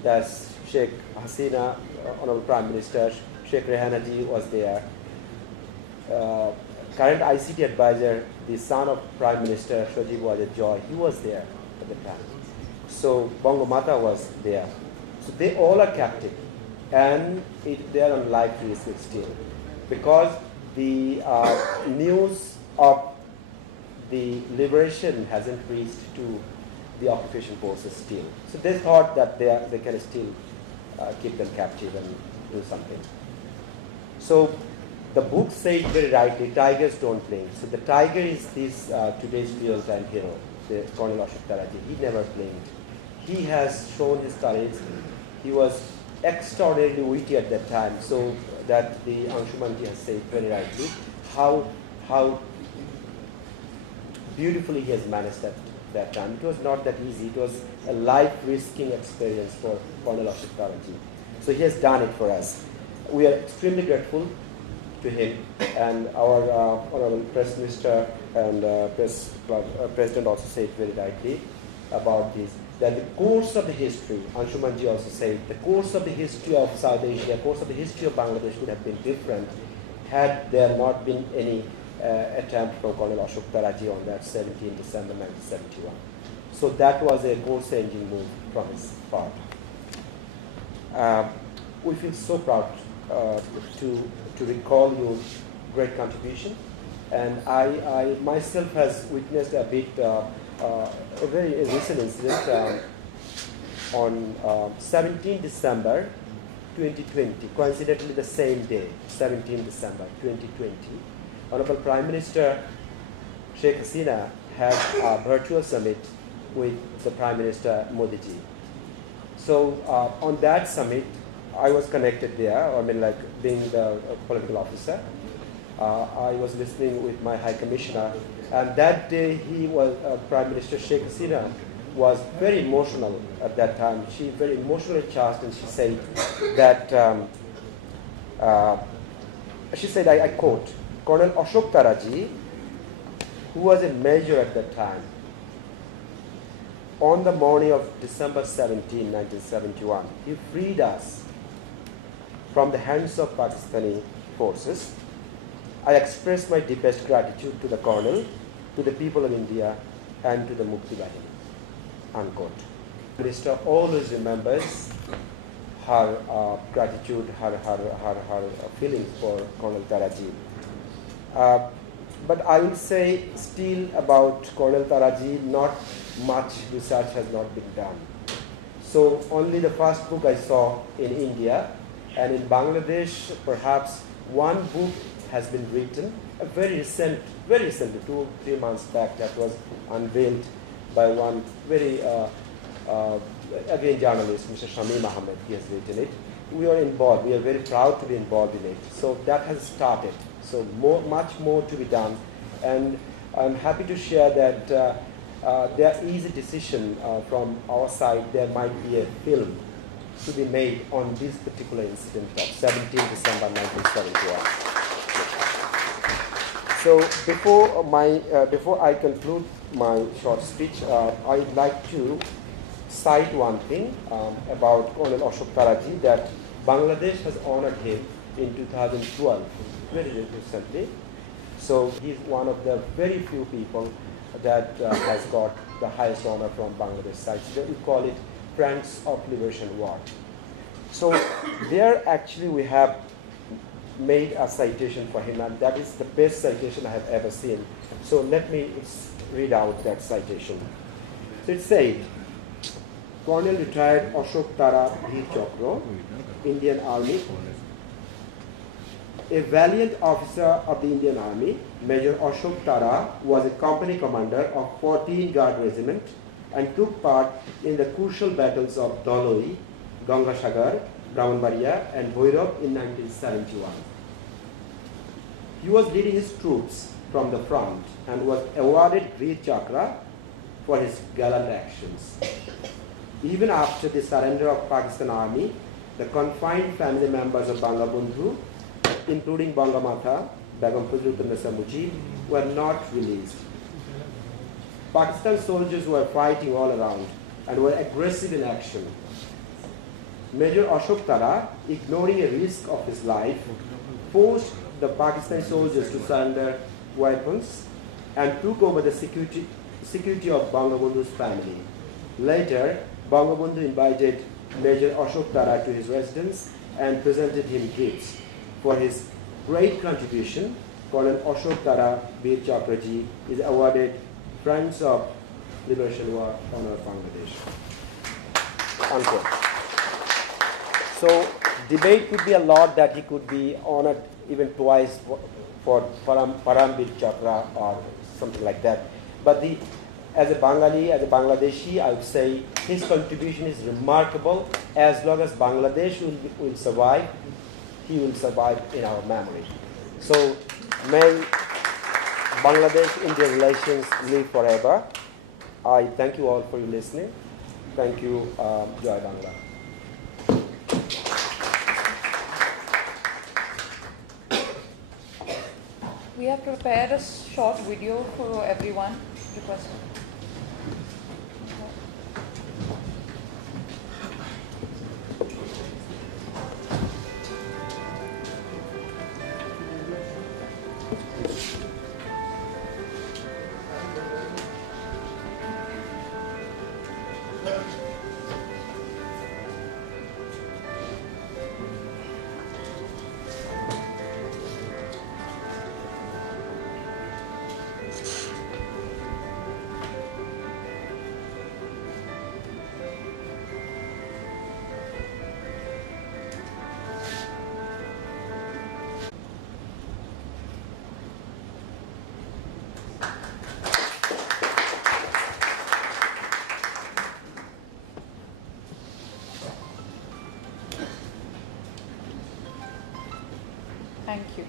that's Sheikh Hasina, Honorable Prime Minister, Sheikh Rehana ji was there. Current ICT advisor, the son of Prime Minister Shajib Wajid Joy, he was there at the time. So Bongo Mata was there. So they all are captive and they are on live risk still because the news of the liberation hasn't reached to the occupation forces still. So they thought that they can still keep them captive and do something. So the book said very rightly, tigers don't blink. So the tiger is this today's real-time hero, the Colonel Ashok Taraji. He never blinked. He has shown his courage. He was extraordinarily witty at that time, so that the Anshumanti has said very rightly, how beautifully he has managed that time. It was not that easy. It was a life-risking experience for Colonel Ashok Taraji. So he has done it for us. We are extremely grateful to him, and our Honorable Press Minister and Press Club President also said very rightly about this, that the course of the history, Anshumanji also said, the course of the history of South Asia, course of the history of Bangladesh would have been different had there not been any attempt from Colonel Ashok Taraji on that 17 December 1971. So that was a course-changing move from his part. We feel so proud to recall your great contribution, and I myself has witnessed a bit a very recent incident on 17 December 2020, coincidentally the same day, 17 December 2020, Honorable Prime Minister Sheikh Hasina had a virtual summit with the Prime Minister Modi ji. So on that summit, I was connected there, I mean, like being the political officer. I was listening with my High Commissioner And that day, he was Prime Minister Sheikh Hasina was very emotional at that time. She very emotionally charged, and she said that I quote, Colonel Ashok Taraji, who was a major at that time, on the morning of December 17, 1971, he freed us from the hands of Pakistani forces. I express my deepest gratitude to the Colonel, to the people of India, and to the Mukti Bahini. Unquote. The Minister always remembers her gratitude, her feelings for Colonel Taraji. But I will say still about Colonel Taraji, not much research has not been done. So only the first book I saw in India, and in Bangladesh perhaps one book has been written, very recently, 2-3 months back, that was unveiled by one very, again journalist, Mr. Shamim Ahmed, he has written it. We are involved, we are very proud to be involved in it. So that has started, so much more to be done. And I'm happy to share that there is a decision from our side, there might be a film to be made on this particular incident of 17 December 1971. So before I conclude my short speech, I'd like to cite one thing about Colonel Ashok Taraji, that Bangladesh has honored him in 2012, very recently. So he's one of the very few people that has got the highest honor from Bangladesh side. So we call it Friends of Liberation Award. So there actually we have made a citation for him, and that is the best citation I have ever seen. So let me read out that citation. So it said, Colonel retired Ashok Tara Veer Chakra, Indian Army. A valiant officer of the Indian Army, Major Ashok Tara was a company commander of 14 Guard Regiment and took part in the crucial battles of Daloi, Gangasagar, Brahmanbaria and Bhairab in 1971. He was leading his troops from the front and was awarded Veer Chakra for his gallant actions. Even after the surrender of Pakistan Army, the confined family members of Bangabandhu, including Bangamata, Begum Fazluddin Mujib, were not released. Pakistan soldiers were fighting all around and were aggressive in action. Major Ashok Tara, ignoring a risk of his life, forced the Pakistani soldiers to surrender weapons and took over the security of Bangabandhu's family. Later, Bangabandhu invited Major Ashok Tara to his residence and presented him gifts. For his great contribution, Colonel Ashok Tara Veer Chakraji is awarded Friends of Liberation Award Honor of Bangladesh. Unquote. So debate could be a lot that he could be honored even twice for Paramveer Chakra or something like that. But as a Bengali, as a Bangladeshi, I would say his contribution is remarkable. As long as Bangladesh will survive, he will survive in our memory. So may Bangladesh-India relations live forever. I thank you all for your listening. Thank you, Joy Bangla. We have prepared a short video for everyone. Request. Thank you.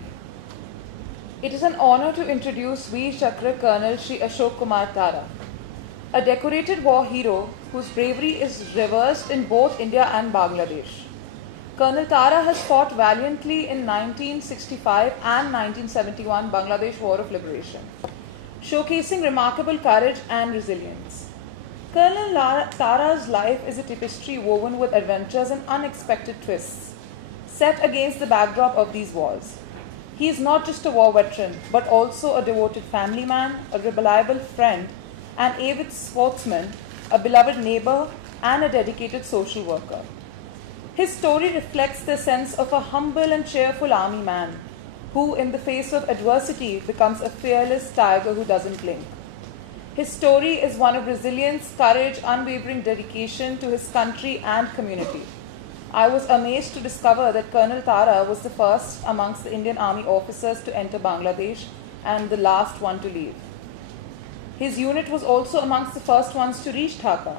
It is an honor to introduce Veer Chakra Colonel Shri Ashok Kumar Tara, a decorated war hero whose bravery is reverenced in both India and Bangladesh. Colonel Tara has fought valiantly in 1965 and 1971 Bangladesh War of Liberation, showcasing remarkable courage and resilience. Colonel Tara's life is a tapestry woven with adventures and unexpected twists, set against the backdrop of these wars. He is not just a war veteran, but also a devoted family man, a reliable friend, an avid sportsman, a beloved neighbor, and a dedicated social worker. His story reflects the sense of a humble and cheerful army man who, in the face of adversity, becomes a fearless tiger who doesn't blink. His story is one of resilience, courage, unwavering dedication to his country and community. I was amazed to discover that Colonel Tara was the first amongst the Indian Army officers to enter Bangladesh and the last one to leave. His unit was also amongst the first ones to reach Dhaka.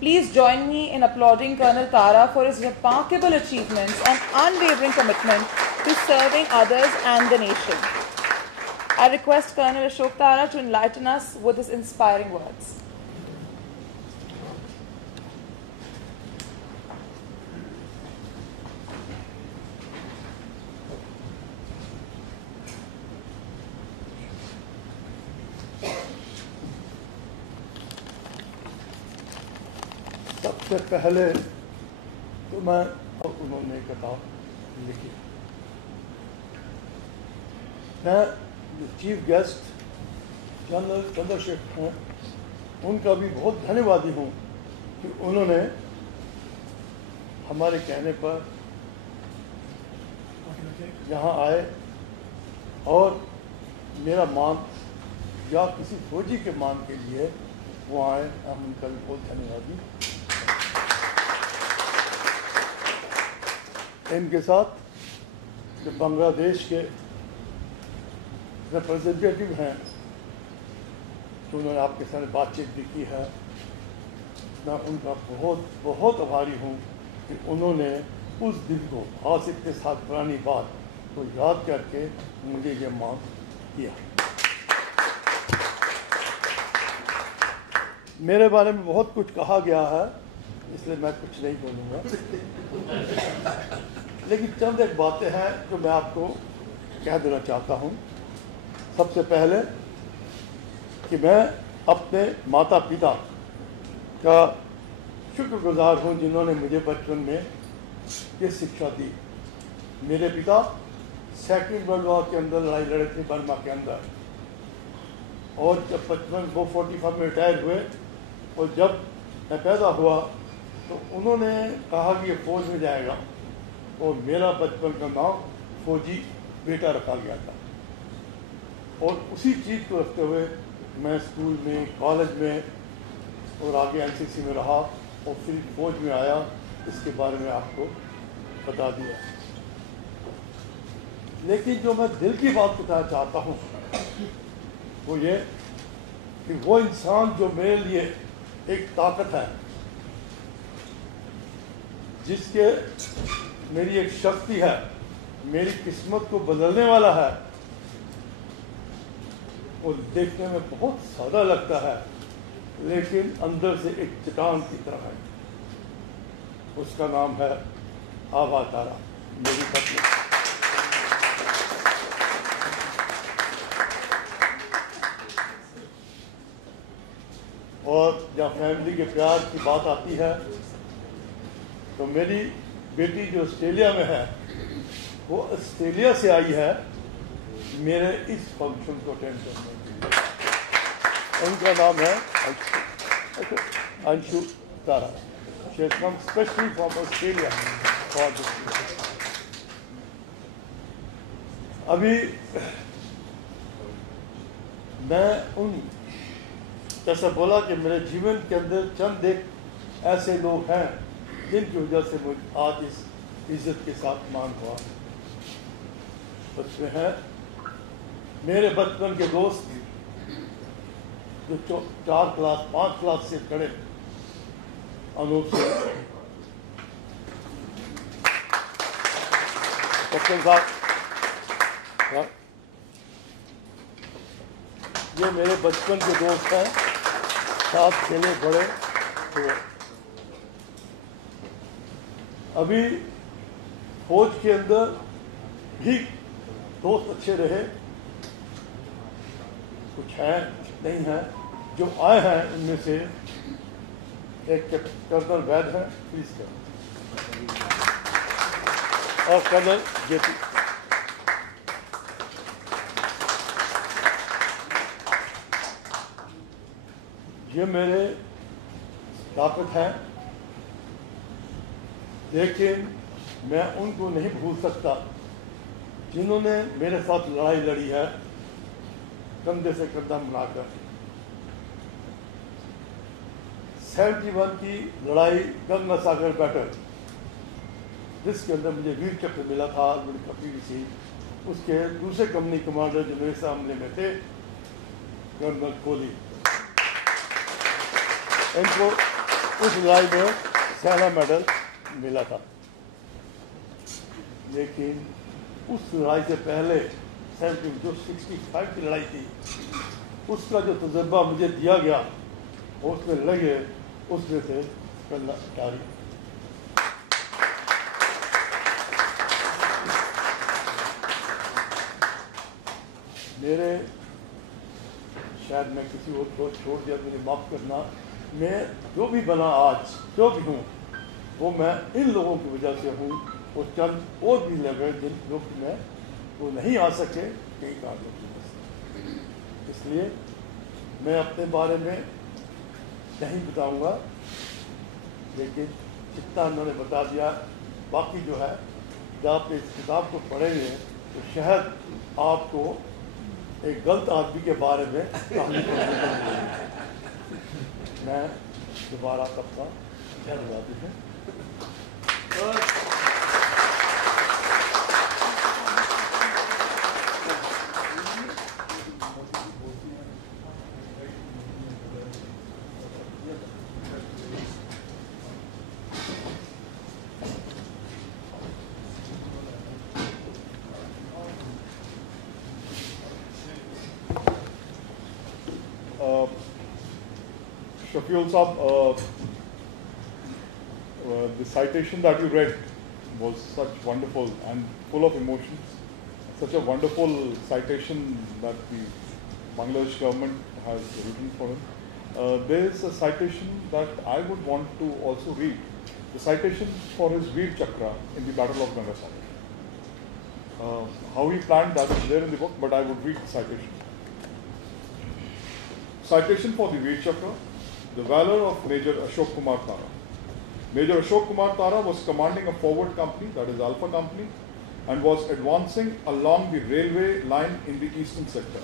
Please join me in applauding Colonel Tara for his remarkable achievements and unwavering commitment to serving others and the nation. I request Colonel Ashok Tara to enlighten us with his inspiring words. सबसे पहले तो मैं उन्होंने किताब लिखी। मैं chief guest general Chandrashekhar हैं, उनका भी बहुत धन्यवादी हूँ कि उन्होंने हमारे कहने पर यहाँ आए और मेरा मान या किसी फौजी के मान के लिए वो आए। हम उनका भी बहुत धन्यवादी। इनके साथ जो बांग्लादेश के रिप्रेजेंटेटिव हैं, तो उन्होंने आपके साथ बातचीत भी की है, मैं उनका बहुत बहुत आभारी हूँ कि उन्होंने उस दिन को आज इतने साल पुरानी बात को याद करके मुझे ये मान किया। मेरे बारे में बहुत कुछ कहा गया है, इसलिए मैं कुछ नहीं बोलूँगा, लेकिन चंद एक बातें हैं जो मैं आपको कह देना चाहता हूँ। सबसे पहले कि मैं अपने माता पिता का शुक्रगुजार हूँ जिन्होंने मुझे बचपन में ये शिक्षा दी। मेरे पिता सेकेंड वर्ल्ड वॉर के अंदर लड़ाई लड़े थे बर्मा के अंदर, और जब बचपन वो 45 में रिटायर हुए और जब मैं पैदा हुआ तो उन्होंने कहा कि ये फौज में जाएगा, और मेरा बचपन का नाम फौजी बेटा रखा गया था। और उसी चीज़ को रखते हुए मैं स्कूल में, कॉलेज में और आगे एनसीसी में रहा और फिर फौज में आया। इसके बारे में आपको बता दिया। लेकिन जो मैं दिल की बात बताना चाहता हूँ वो ये कि वो इंसान जो मेरे लिए एक ताकत है, जिसके मेरी एक शक्ति है, मेरी किस्मत को बदलने वाला है, वो देखने में बहुत सादा लगता है लेकिन अंदर से एक चट्टान की तरह है। उसका नाम है आभा तारा, मेरी पत्नी। और जब फैमिली के प्यार की बात आती है तो मेरी बेटी जो ऑस्ट्रेलिया में है, वो ऑस्ट्रेलिया से आई है मेरे इस फंक्शन को अटेंड करने के लिए। उनका नाम है अंशु तारा। She has come specially from Australia for this meeting. अभी मैं उन जैसा बोला कि मेरे जीवन के अंदर चंद एक ऐसे लोग हैं जिनकी वजह से मुझे आज इस इज्जत के साथ मान हुआ। उसमें है मेरे बचपन के दोस्त जो 4 क्लास 5 क्लास से खड़े, अनूप सिंह, कैप्टन साहब, ये मेरे बचपन के दोस्त हैं, साथ खेले बड़े। तो अभी फौज के अंदर भी दोस्त अच्छे रहे, कुछ हैं कुछ नहीं हैं। जो आए हैं उनमें से एक कर्नल वैद है, प्लीज कर, और कर्नल जेपी। ये मेरे ताकत है, लेकिन मैं उनको नहीं भूल सकता जिन्होंने मेरे साथ लड़ाई लड़ी है कंधे से कंधा मिलाकर। 71 की लड़ाई गंगा सागर बैटल, जिसके अंदर मुझे वीर चक्र मिला था, बड़ी तकलीफ थी। उसके दूसरे कंपनी कमांडर जो मेरे सामने में थे, कर्नल कोहली, इनको उस लड़ाई में सेना मेडल मिला था। लेकिन उस लड़ाई से पहले जो 65 की लड़ाई थी, उसका जो तजर्बा मुझे दिया गया, उसमें लगे, उसमें से करना जारी। मेरे, शायद मैं किसी और को छोड़ दिया, मुझे माफ़ करना। मैं जो भी बना आज, जो भी हूँ, वो मैं इन लोगों की वजह से हूँ। वो चंद और भी लगे जिन लोग मैं वो नहीं आ सके कई कारणों की वजह से। इसलिए मैं अपने बारे में नहीं बताऊंगा, लेकिन जितना उन्होंने बता दिया, बाकी जो है, जब आप इस किताब को पढ़ेंगे तो शायद आपको एक गलत आदमी के बारे में कहानी पढ़ने को मिलेगी। मैं दोबारा सबका धन्यवाद है। Shafiul Saab, the citation that you read was such wonderful and full of emotions. Such a wonderful citation that the Bangladesh government has written for him. There is a citation that I would want to also read. The citation for his Veer Chakra in the Battle of Ganga Sagar. How he planned that is there in the book, but I would read the citation. Citation for the Veer Chakra. The valor of Major Ashok Kumar Tara. Major Ashok Kumar Tara was commanding a forward company, that is Alpha Company, and was advancing along the railway line in the eastern sector.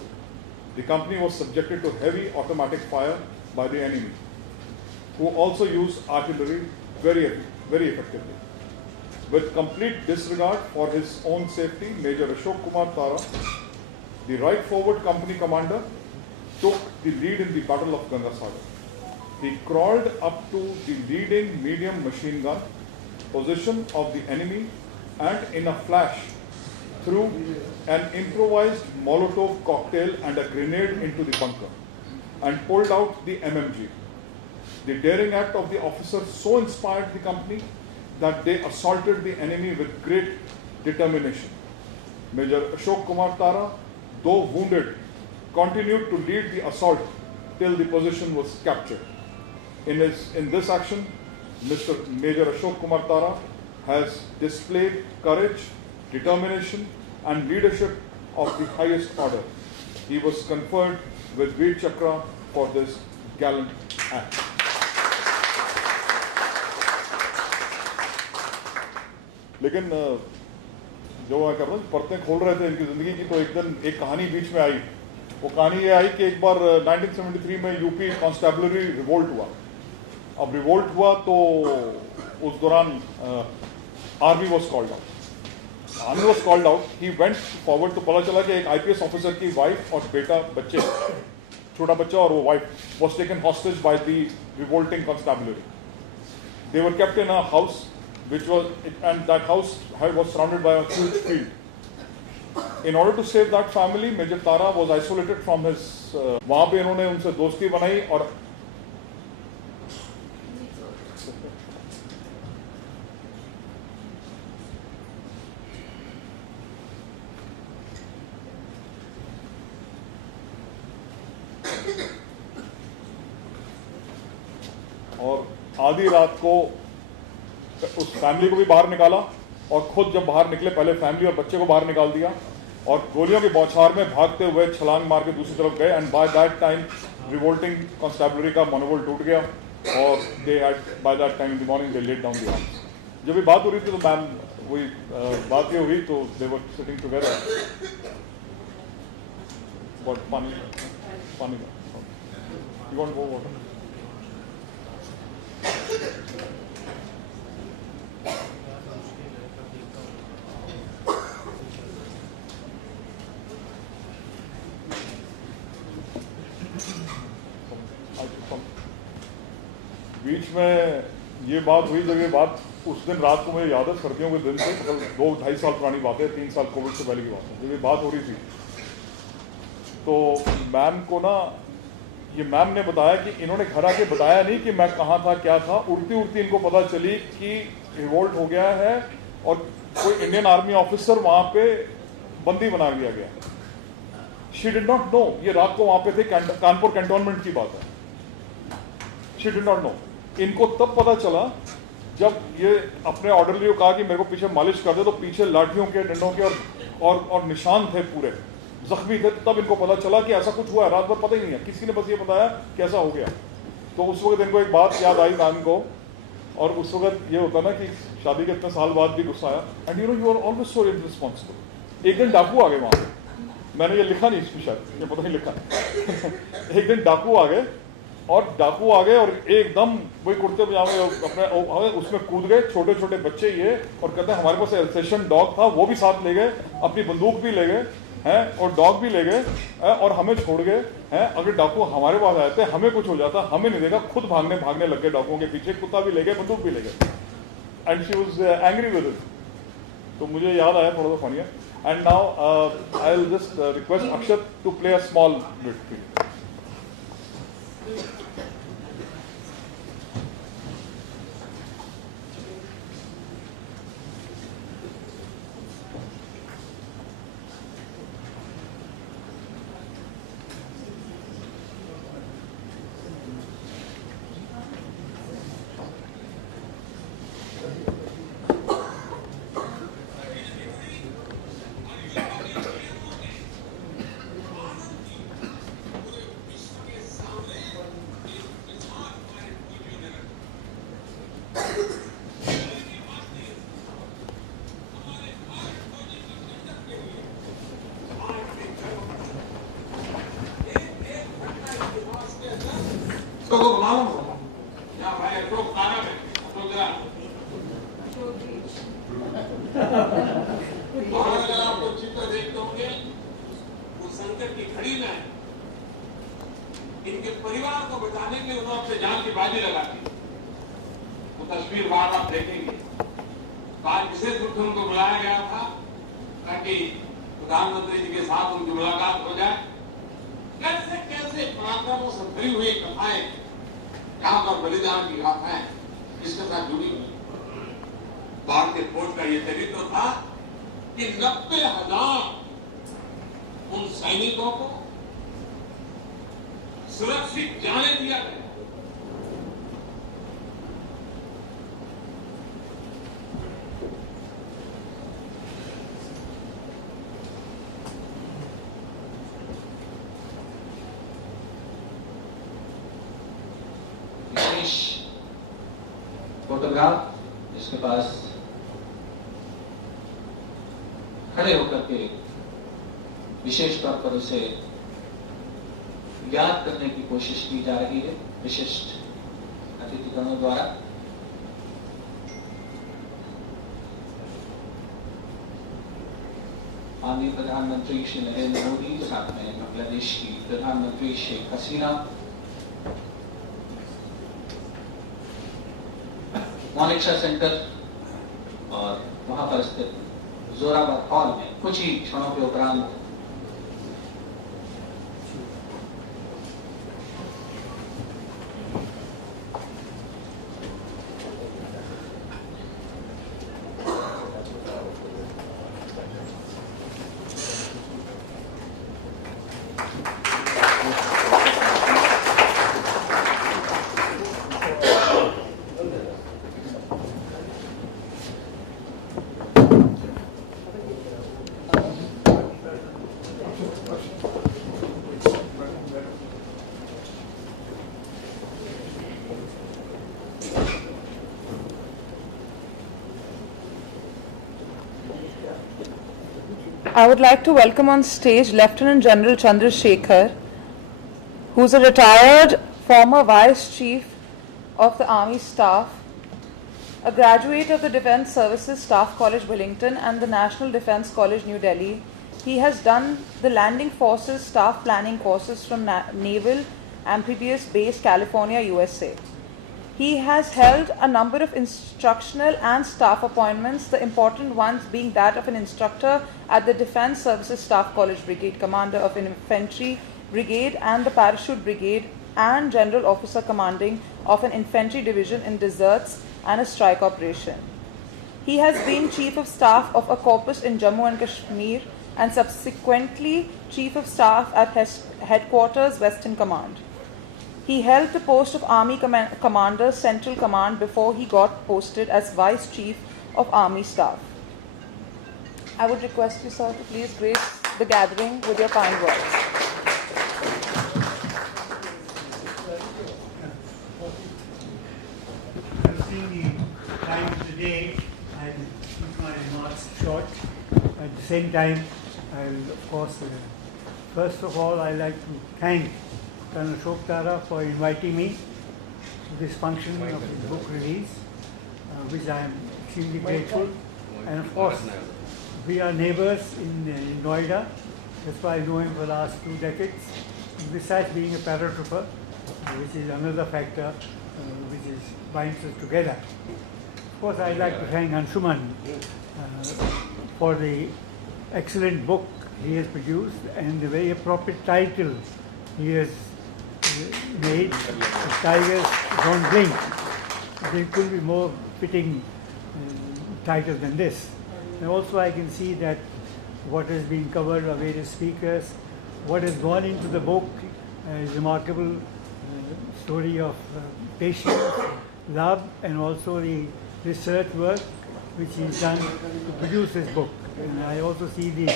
The company was subjected to heavy automatic fire by the enemy, who also used artillery very effectively. With complete disregard for his own safety, Major Ashok Kumar Tara, the right forward company commander, took the lead in the Battle of Ganga Sagar. He crawled up to the leading medium machine gun position of the enemy and in a flash threw an improvised Molotov cocktail and a grenade into the bunker and pulled out the MMG. The daring act of the officer so inspired the company that they assaulted the enemy with great determination. Major Ashok Kumar Tara, though wounded, continued to lead the assault till the position was captured. In this action, Major Ashok Kumar Tara has displayed courage, determination, and leadership of the highest order. He was conferred with Veer Chakra for this gallant act. लेकिन जो मैं कर रहा हूँ, परतें खोल रहे थे इनकी ज़िंदगी की, तो एक दिन एक कहानी बीच में आई। वो कहानी ये आई कि एक बार 1973 में यूपी कॉन्स्टेबलरी रिवोल्ट हुआ। अब रिवोल्ट हुआ तो उस दौरान army was called out. Army was called out, he went forward, तो पता चला कि एक IPS ऑफिसर की वाइफ और बेटा, बच्चे, छोटा बच्चा और वो wife was taken hostage by the revolting constabulary. They were kept in a house which was, and that house was surrounded by a huge field. in order to save that family, Major Tara was isolated from his. वहाँ पे इन्होंने उनसे दोस्ती बनाई और आधी रात को उस फैमिली को भी बाहर निकाला और खुद जब बाहर निकले पहले फैमिली और बच्चे को बाहर निकाल दिया और गोलियों की बौछार में भागते हुए छलांग मार के दूसरी तरफ गए and by that time revolting constabulary का मनोबल टूट गया और they had by that time in the morning they let down the arms. जब भी बात हो रही थी तो मैम वही बात ये हुई तो दे वर सिटिंग टुगेदर बट पानी यू वांट मोर वाटर? बीच में ये बात हुई जब ये बात उस दिन रात को मुझे याद है, सर्दियों के दिन से कल 2-2.5 साल पुरानी बात है, 3 साल कोविड से पहले की बात है, जब ये बात हो रही थी तो मैम को ना ये मैम ने बताया कि इन्होंने घर आके बताया नहीं कि मैं कहाँ था क्या था, उड़ती उड़ती इनको पता चली कि रिवोल्ट हो गया है और कोई इंडियन आर्मी ऑफिसर वहां पे बंदी बना दिया गया। शी डिड नॉट नो, ये रात को वहां पे थे, कानपुर कैंटोनमेंट की बात है। She did not know. इनको तब पता चला जब ये अपने ऑर्डरली को कहा कि मेरे को पीछे मालिश कर दे, तो पीछे लाठियों के डंडों के और निशान थे, पूरे जख्मी थे। तब इनको पता चला कि ऐसा कुछ हुआ है। रात भर पता ही नहीं है, किसी ने बस ये बताया कैसा हो गया। तो उस वक्त इनको एक बात याद आई मैम को, और उस वक्त ये होता ना कि शादी के इतने साल बाद भी गुस्सा आया। And you know you are always so irresponsible. एक दिन डाकू आ गए वहां पे, मैंने ये लिखा नहीं इसमें, शायद ये पता नहीं लिखा एक दिन डाकू आ गए और एकदम वही कुर्ते पजामे अपने उसमें कूद गए, छोटे छोटे बच्चे ये, और कहते हैं हमारे पास एल्सेशन डॉग था, वो भी साथ ले गए, अपनी बंदूक भी ले गए हैं और डॉग भी ले गए और हमें छोड़ गए हैं। अगर डाकू हमारे पास आए थे, हमें कुछ हो जाता, हमें नहीं देगा, खुद भागने लग गए डाकुओं के पीछे, कुत्ता भी ले गए, बंदूक भी ले गए। And she was angry with it. तो मुझे याद आया, थोड़ा सा फनी है। And now I will just request Akshat to play a small bit. अगर आपको चित्र देखते होंगे उस संकट की घड़ी में इनके परिवार को बचाने के लिए उन्होंने अपने जान की बाजी लगा दी। वो तस्वीर बाद आप देखेंगे। आज विशेष रूप से उनको बुलाया गया था ताकि प्रधानमंत्री जी के साथ उनकी मुलाकात हो जाए। कैसे कैसे पराक्रमों से भरी हुई कथाएं, यहाँ पर बलिदान की गाथाएं इसके साथ जुड़ी हुई। भारतीय फौज का ये चरित्र था कि 90,000 उन सैनिकों को सुरक्षित जाने दिया गया। विशेष फोटोग्राफ जिसके पास खड़े होकर के विशेष तौर पर उसे याद करने की कोशिश की जा रही है विशिष्ट अतिथिगणों द्वारा। माननीय प्रधानमंत्री श्री नरेंद्र मोदी, साथ में बांग्लादेश की प्रधानमंत्री शेख हसीना, मॉनिक्षा सेंटर और वहां पर स्थित जोरावर हॉल में कुछ ही क्षणों के उपरांत I would like to welcome on stage Lieutenant General Chandrasekhar, who is a retired former Vice Chief of the Army Staff, a graduate of the Defence Services Staff College, Wellington and the National Defence College, New Delhi. He has done the Landing Forces Staff Planning courses from Naval Amphibious Base, California, USA. He has held a number of instructional and staff appointments, the important ones being that of an instructor at the Defence Services Staff College Brigade, Commander of an Infantry Brigade and the Parachute Brigade, and General Officer Commanding of an Infantry Division in deserts and a strike operation. He has been Chief of Staff of a corpus in Jammu and Kashmir and subsequently Chief of Staff at Headquarters, Western Command. He held the post of Army Commander, Central Command before he got posted as Vice Chief of Army Staff. I would request you, sir, to please grace the gathering with your kind words. Considering the time of the day, I'll keep my remarks short. At the same time, I'll, of course, first of all, I'd like to thank Colonel Shoktara for inviting me to this function of his book release, which I am extremely grateful. And of course, we are neighbors in Noida. That's why I know him for the last 2 decades. Besides being a paratrooper, which is another factor which binds us together. Of course, I'd like to thank Anshuman for the excellent book he has produced and the very appropriate title he has made, Tigers Don't Blink. There could be more fitting title than this. And also I can see that what has been covered by various speakers, what has gone into the book is remarkable story of patience, love, and also the research work which he's done to produce this book. And I also see the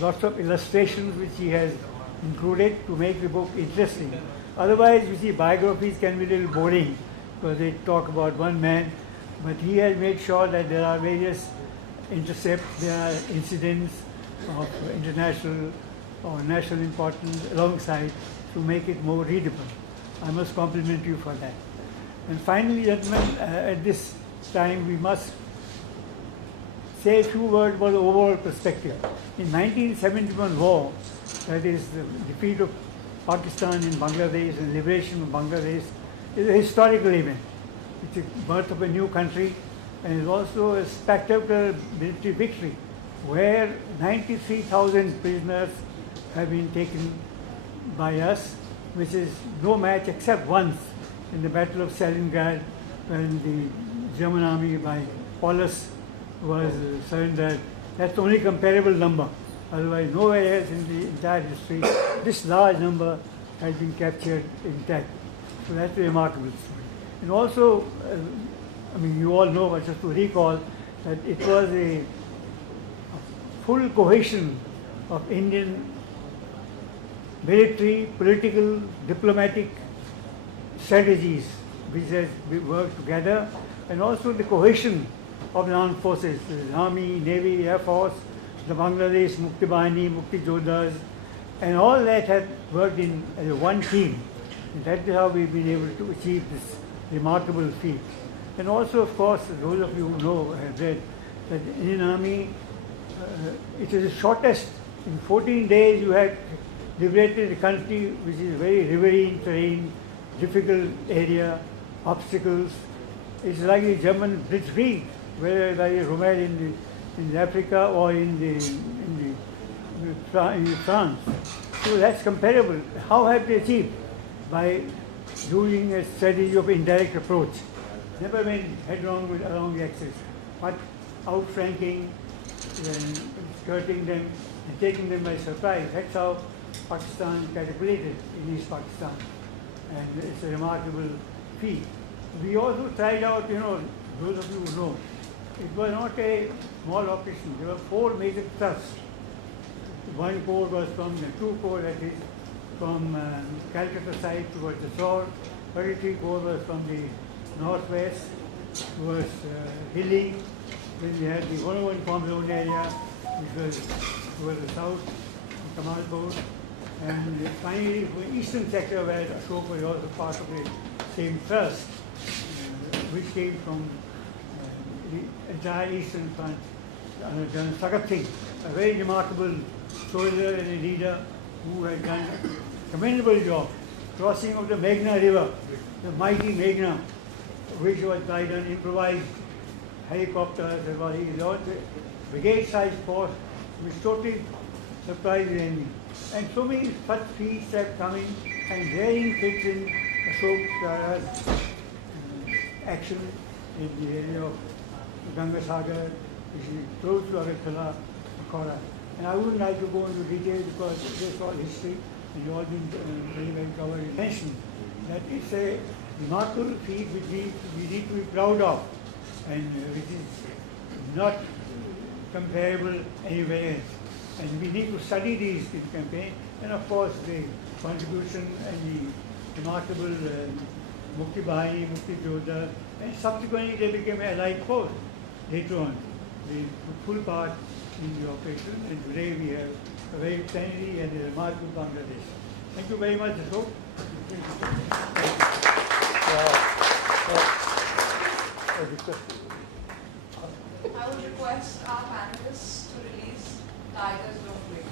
lots of illustrations which he has included to make the book interesting. Otherwise, you see, biographies can be a little boring because they talk about one man, but he has made sure that there are various intercepts, there are incidents of international or national importance alongside to make it more readable. I must compliment you for that. And finally, gentlemen, at this time we must say a few words about the overall perspective. In 1971 war, that is the defeat of Pakistan in Bangladesh and liberation of Bangladesh, is a historical event. It's the birth of a new country and is also a spectacular military victory where 93,000 prisoners have been taken by us, which is no match except once in the Battle of Stalingrad when the German army by Paulus was surrendered. That's the only comparable number. Otherwise, nowhere else in the entire history, this large number has been captured intact. So that's a remarkable story. And also, I mean, you all know, but just to recall, that it was a full cohesion of Indian military, political, diplomatic strategies which has worked together, and also the cohesion of the armed forces, the Army, Navy, Air Force, the Bangladesh Mukti Bahini, Mukti Jodhas, and all that had worked in as one team. And that is how we've been able to achieve this remarkable feat. And also, of course, those of you who know, have read that the Indian Army, it is the shortest. In 14 days, you had liberated a country which is very riverine terrain, difficult area, obstacles. It's like the German Blitzkrieg, where like Rommel in Africa or in the France. So that's comparable. How have they achieved? By using a strategy of indirect approach. Never went headlong along the axis, but outflanking and skirting them and taking them by surprise. That's how Pakistan catapulted in East Pakistan. And it's a remarkable feat. We also tried out, those of you who know, it was not a small operation. There were 4 major thrusts. One corps was from the 2 corps, that is, from Calcutta side towards the south. 33 corps was from the northwest towards hilly. Then we had the 101 bomb zone area, which was towards the south, Kamal Board. And finally, the eastern sector, where Ashok was also part of the same thrust, which came from the entire eastern front, General Sagat Singh, a very remarkable soldier and a leader who had done a commendable job. Crossing of the Meghna River, the mighty Meghna, which was by an improvised helicopters, there was a brigade-sized force which totally surprised the enemy. And so many such feats have come in, and daring fits in Ashok's action in the area of Ganga Sagar, which is close to Agartala, Akhora. And I wouldn't like to go into detail because this is all history, and you all been very well covered and mentioned that it's a remarkable feat which we need to be proud of, and which is not comparable anywhere else. And we need to study these in campaign, and of course the contribution and the remarkable Mukti Bahini, Mukti Jodha, and subsequently they became a allied force later on. They took full part in the operation, and today we have a very friendly and a remarkable Bangladesh. Thank you very much, Ashok. I would request our panelists to release Tigers Don't Wait.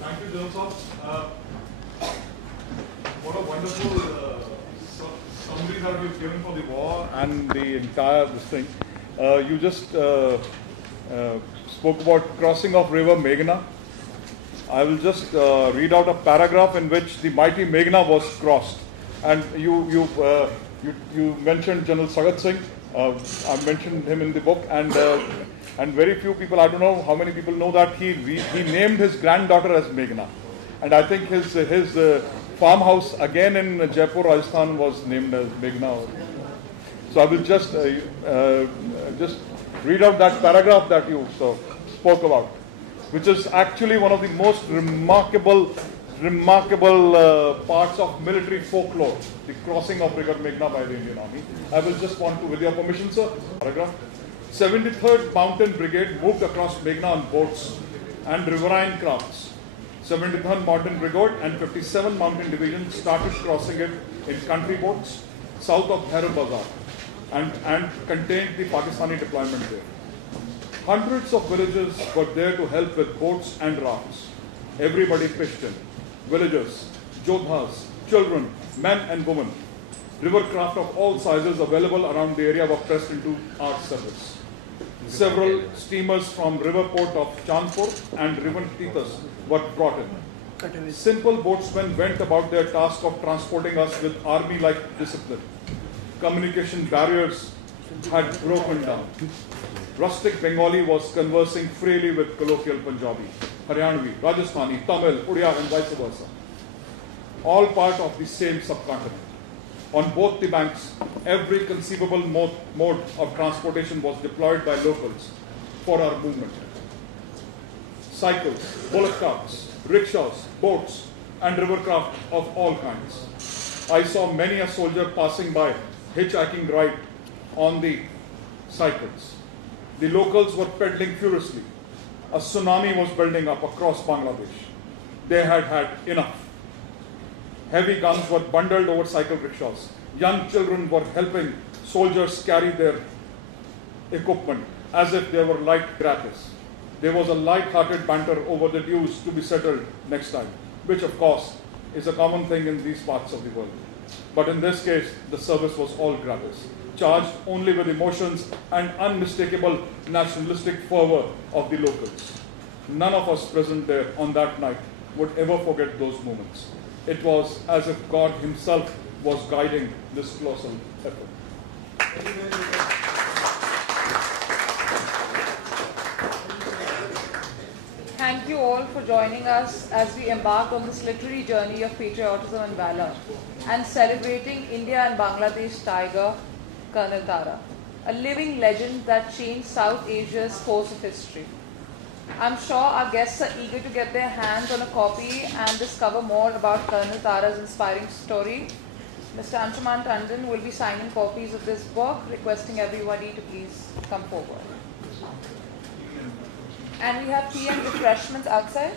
Thank you, Joseph. What a wonderful summary that you've given for the war and the entire this thing. You just spoke about crossing of river Meghna. I will just read out a paragraph in which the mighty Meghna was crossed. And you mentioned General Sagat Singh. I mentioned him in the book, and very few people, I don't know how many people know that he named his granddaughter as Meghna. And I think his farmhouse again in Jaipur, Rajasthan was named as Meghna. So I will just read out that paragraph that you spoke about, which is actually one of the most remarkable parts of military folklore, the crossing of River Meghna by the Indian Army. I will just want to, with your permission, sir, paragraph. 73rd Mountain Brigade moved across Meghna on boats and riverine crafts. 73rd Mountain Brigade and 57th Mountain Division started crossing it in country boats south of Herar Bazar and contained the Pakistani deployment there. Hundreds of villagers were there to help with boats and rafts. Everybody pitched in. Villagers, jodhas, children, men and women. Rivercraft of all sizes available around the area were pressed into our service. Several steamers from river port of Chandpur and River Titas were brought in. Simple boatsmen went about their task of transporting us with army-like discipline. Communication barriers had broken down. Rustic Bengali was conversing freely with colloquial Punjabi, Haryanvi, Rajasthani, Tamil, Odia and vice versa. All part of the same subcontinent. On both the banks, every conceivable mode of transportation was deployed by locals for our movement. Cycles, bullock carts, rickshaws, boats, and rivercraft of all kinds. I saw many a soldier passing by, hitchhiking right on the cycles. The locals were pedaling furiously. A tsunami was building up across Bangladesh. They had had enough. Heavy guns were bundled over cycle rickshaws. Young children were helping soldiers carry their equipment as if they were light gratis. There was a light-hearted banter over the dues to be settled next time, which of course is a common thing in these parts of the world. But in this case, the service was all gratis, charged only with emotions and unmistakable nationalistic fervor of the locals. None of us present there on that night would ever forget those moments. It was as if God himself was guiding this colossal effort. Thank you all for joining us as we embark on this literary journey of patriotism and valor and celebrating India and Bangladesh tiger, Colonel Tara, a living legend that changed South Asia's course of history. I'm sure our guests are eager to get their hands on a copy and discover more about Colonel Tara's inspiring story. Mr. Anshuman Tandon will be signing copies of this book, requesting everybody to please come forward. And we have tea and refreshments outside.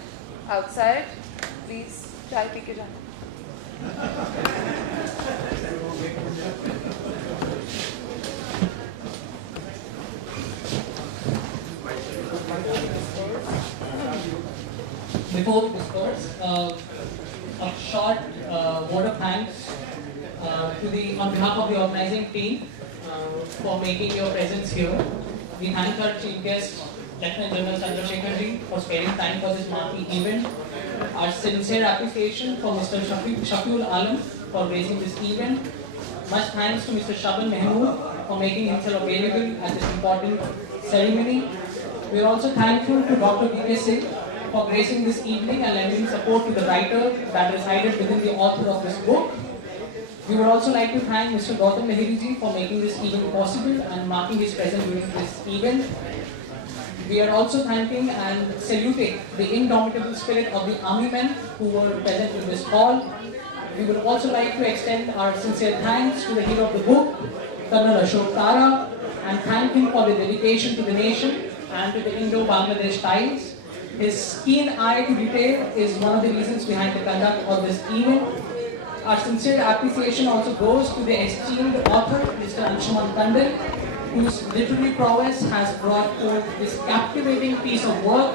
Outside, please, chai pee ke jana. Before we disperse, a short word of thanks on behalf of the organizing team for making your presence here. We thank our chief guest, Lieutenant General Chandrasekhar Ji, for sparing time for this marquee event. Our sincere appreciation for Mr. Shafiul Alam for raising this event. Much thanks to Mr. Shaban Mahmood for making himself available at this important ceremony. We are also thankful to Dr. V.K. Singh for gracing this evening and lending support to the writer that resided within the author of this book. We would also like to thank Mr. Gautam Lahiri Ji for making this event possible and marking his presence during this event. We are also thanking and saluting the indomitable spirit of the army men who were present in this hall. We would also like to extend our sincere thanks to the hero of the book, Colonel Ashok Tara, and thank him for the dedication to the nation and to the Indo-Bangladesh ties. His keen eye to detail is one of the reasons behind the conduct of this event. Our sincere appreciation also goes to the esteemed author, Mr. Anshuman Tandon, whose literary prowess has brought forth this captivating piece of work.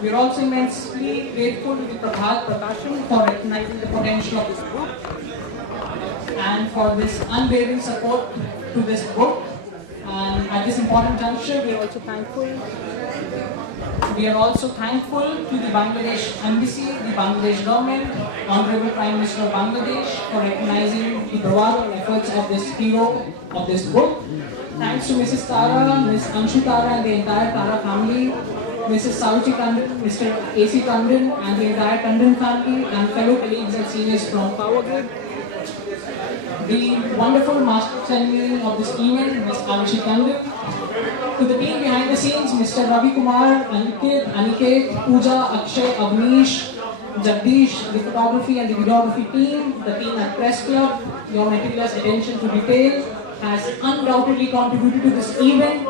We are also immensely grateful to the Prabhat Prakashan for recognizing the potential of this book and for this unwavering support to this book. And at this important juncture, we are also thankful to the Bangladesh Embassy, the Bangladesh government, Honorable Prime Minister of Bangladesh for recognizing the bravado and efforts of this hero of this book. Thanks to Mrs. Tara, Ms. Anshu Tara and the entire Tara family, Mrs. Sauchi Tandon, Mr. A.C. Tandon and the entire Tandon family and fellow colleagues and seniors from Power Grid. The wonderful master of ceremony of this event, Ms. Avishi Tandon. To the team behind the scenes, Mr. Ravi Kumar, Aniket, Pooja, Akshay, Avnish, Jagdish, the photography and the videography team, the team at Press Club, your meticulous attention to detail has undoubtedly contributed to this event.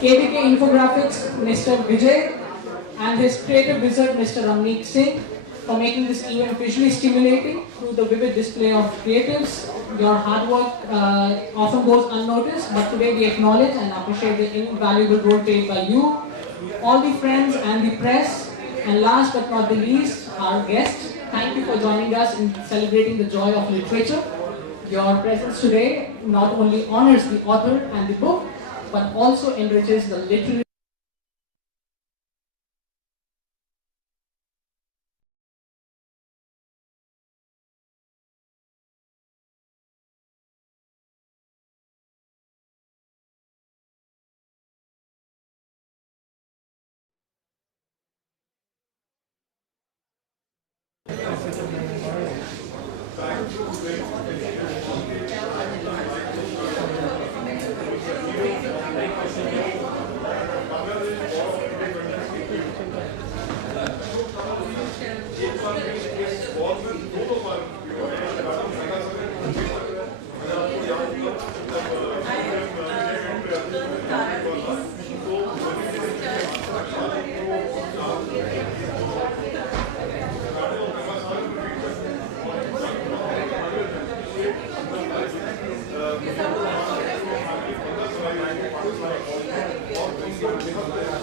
KVK Infographics, Mr. Vijay, and his creative wizard, Mr. Ramneek Singh, for making this event visually stimulating through the vivid display of creatives. Your hard work often goes unnoticed, but today we acknowledge and appreciate the invaluable role played by you, all the friends and the press, and last but not the least, our guests. Thank you for joining us in celebrating the joy of literature. Your presence today not only honors the author and the book, but also enriches the literary was Thank you.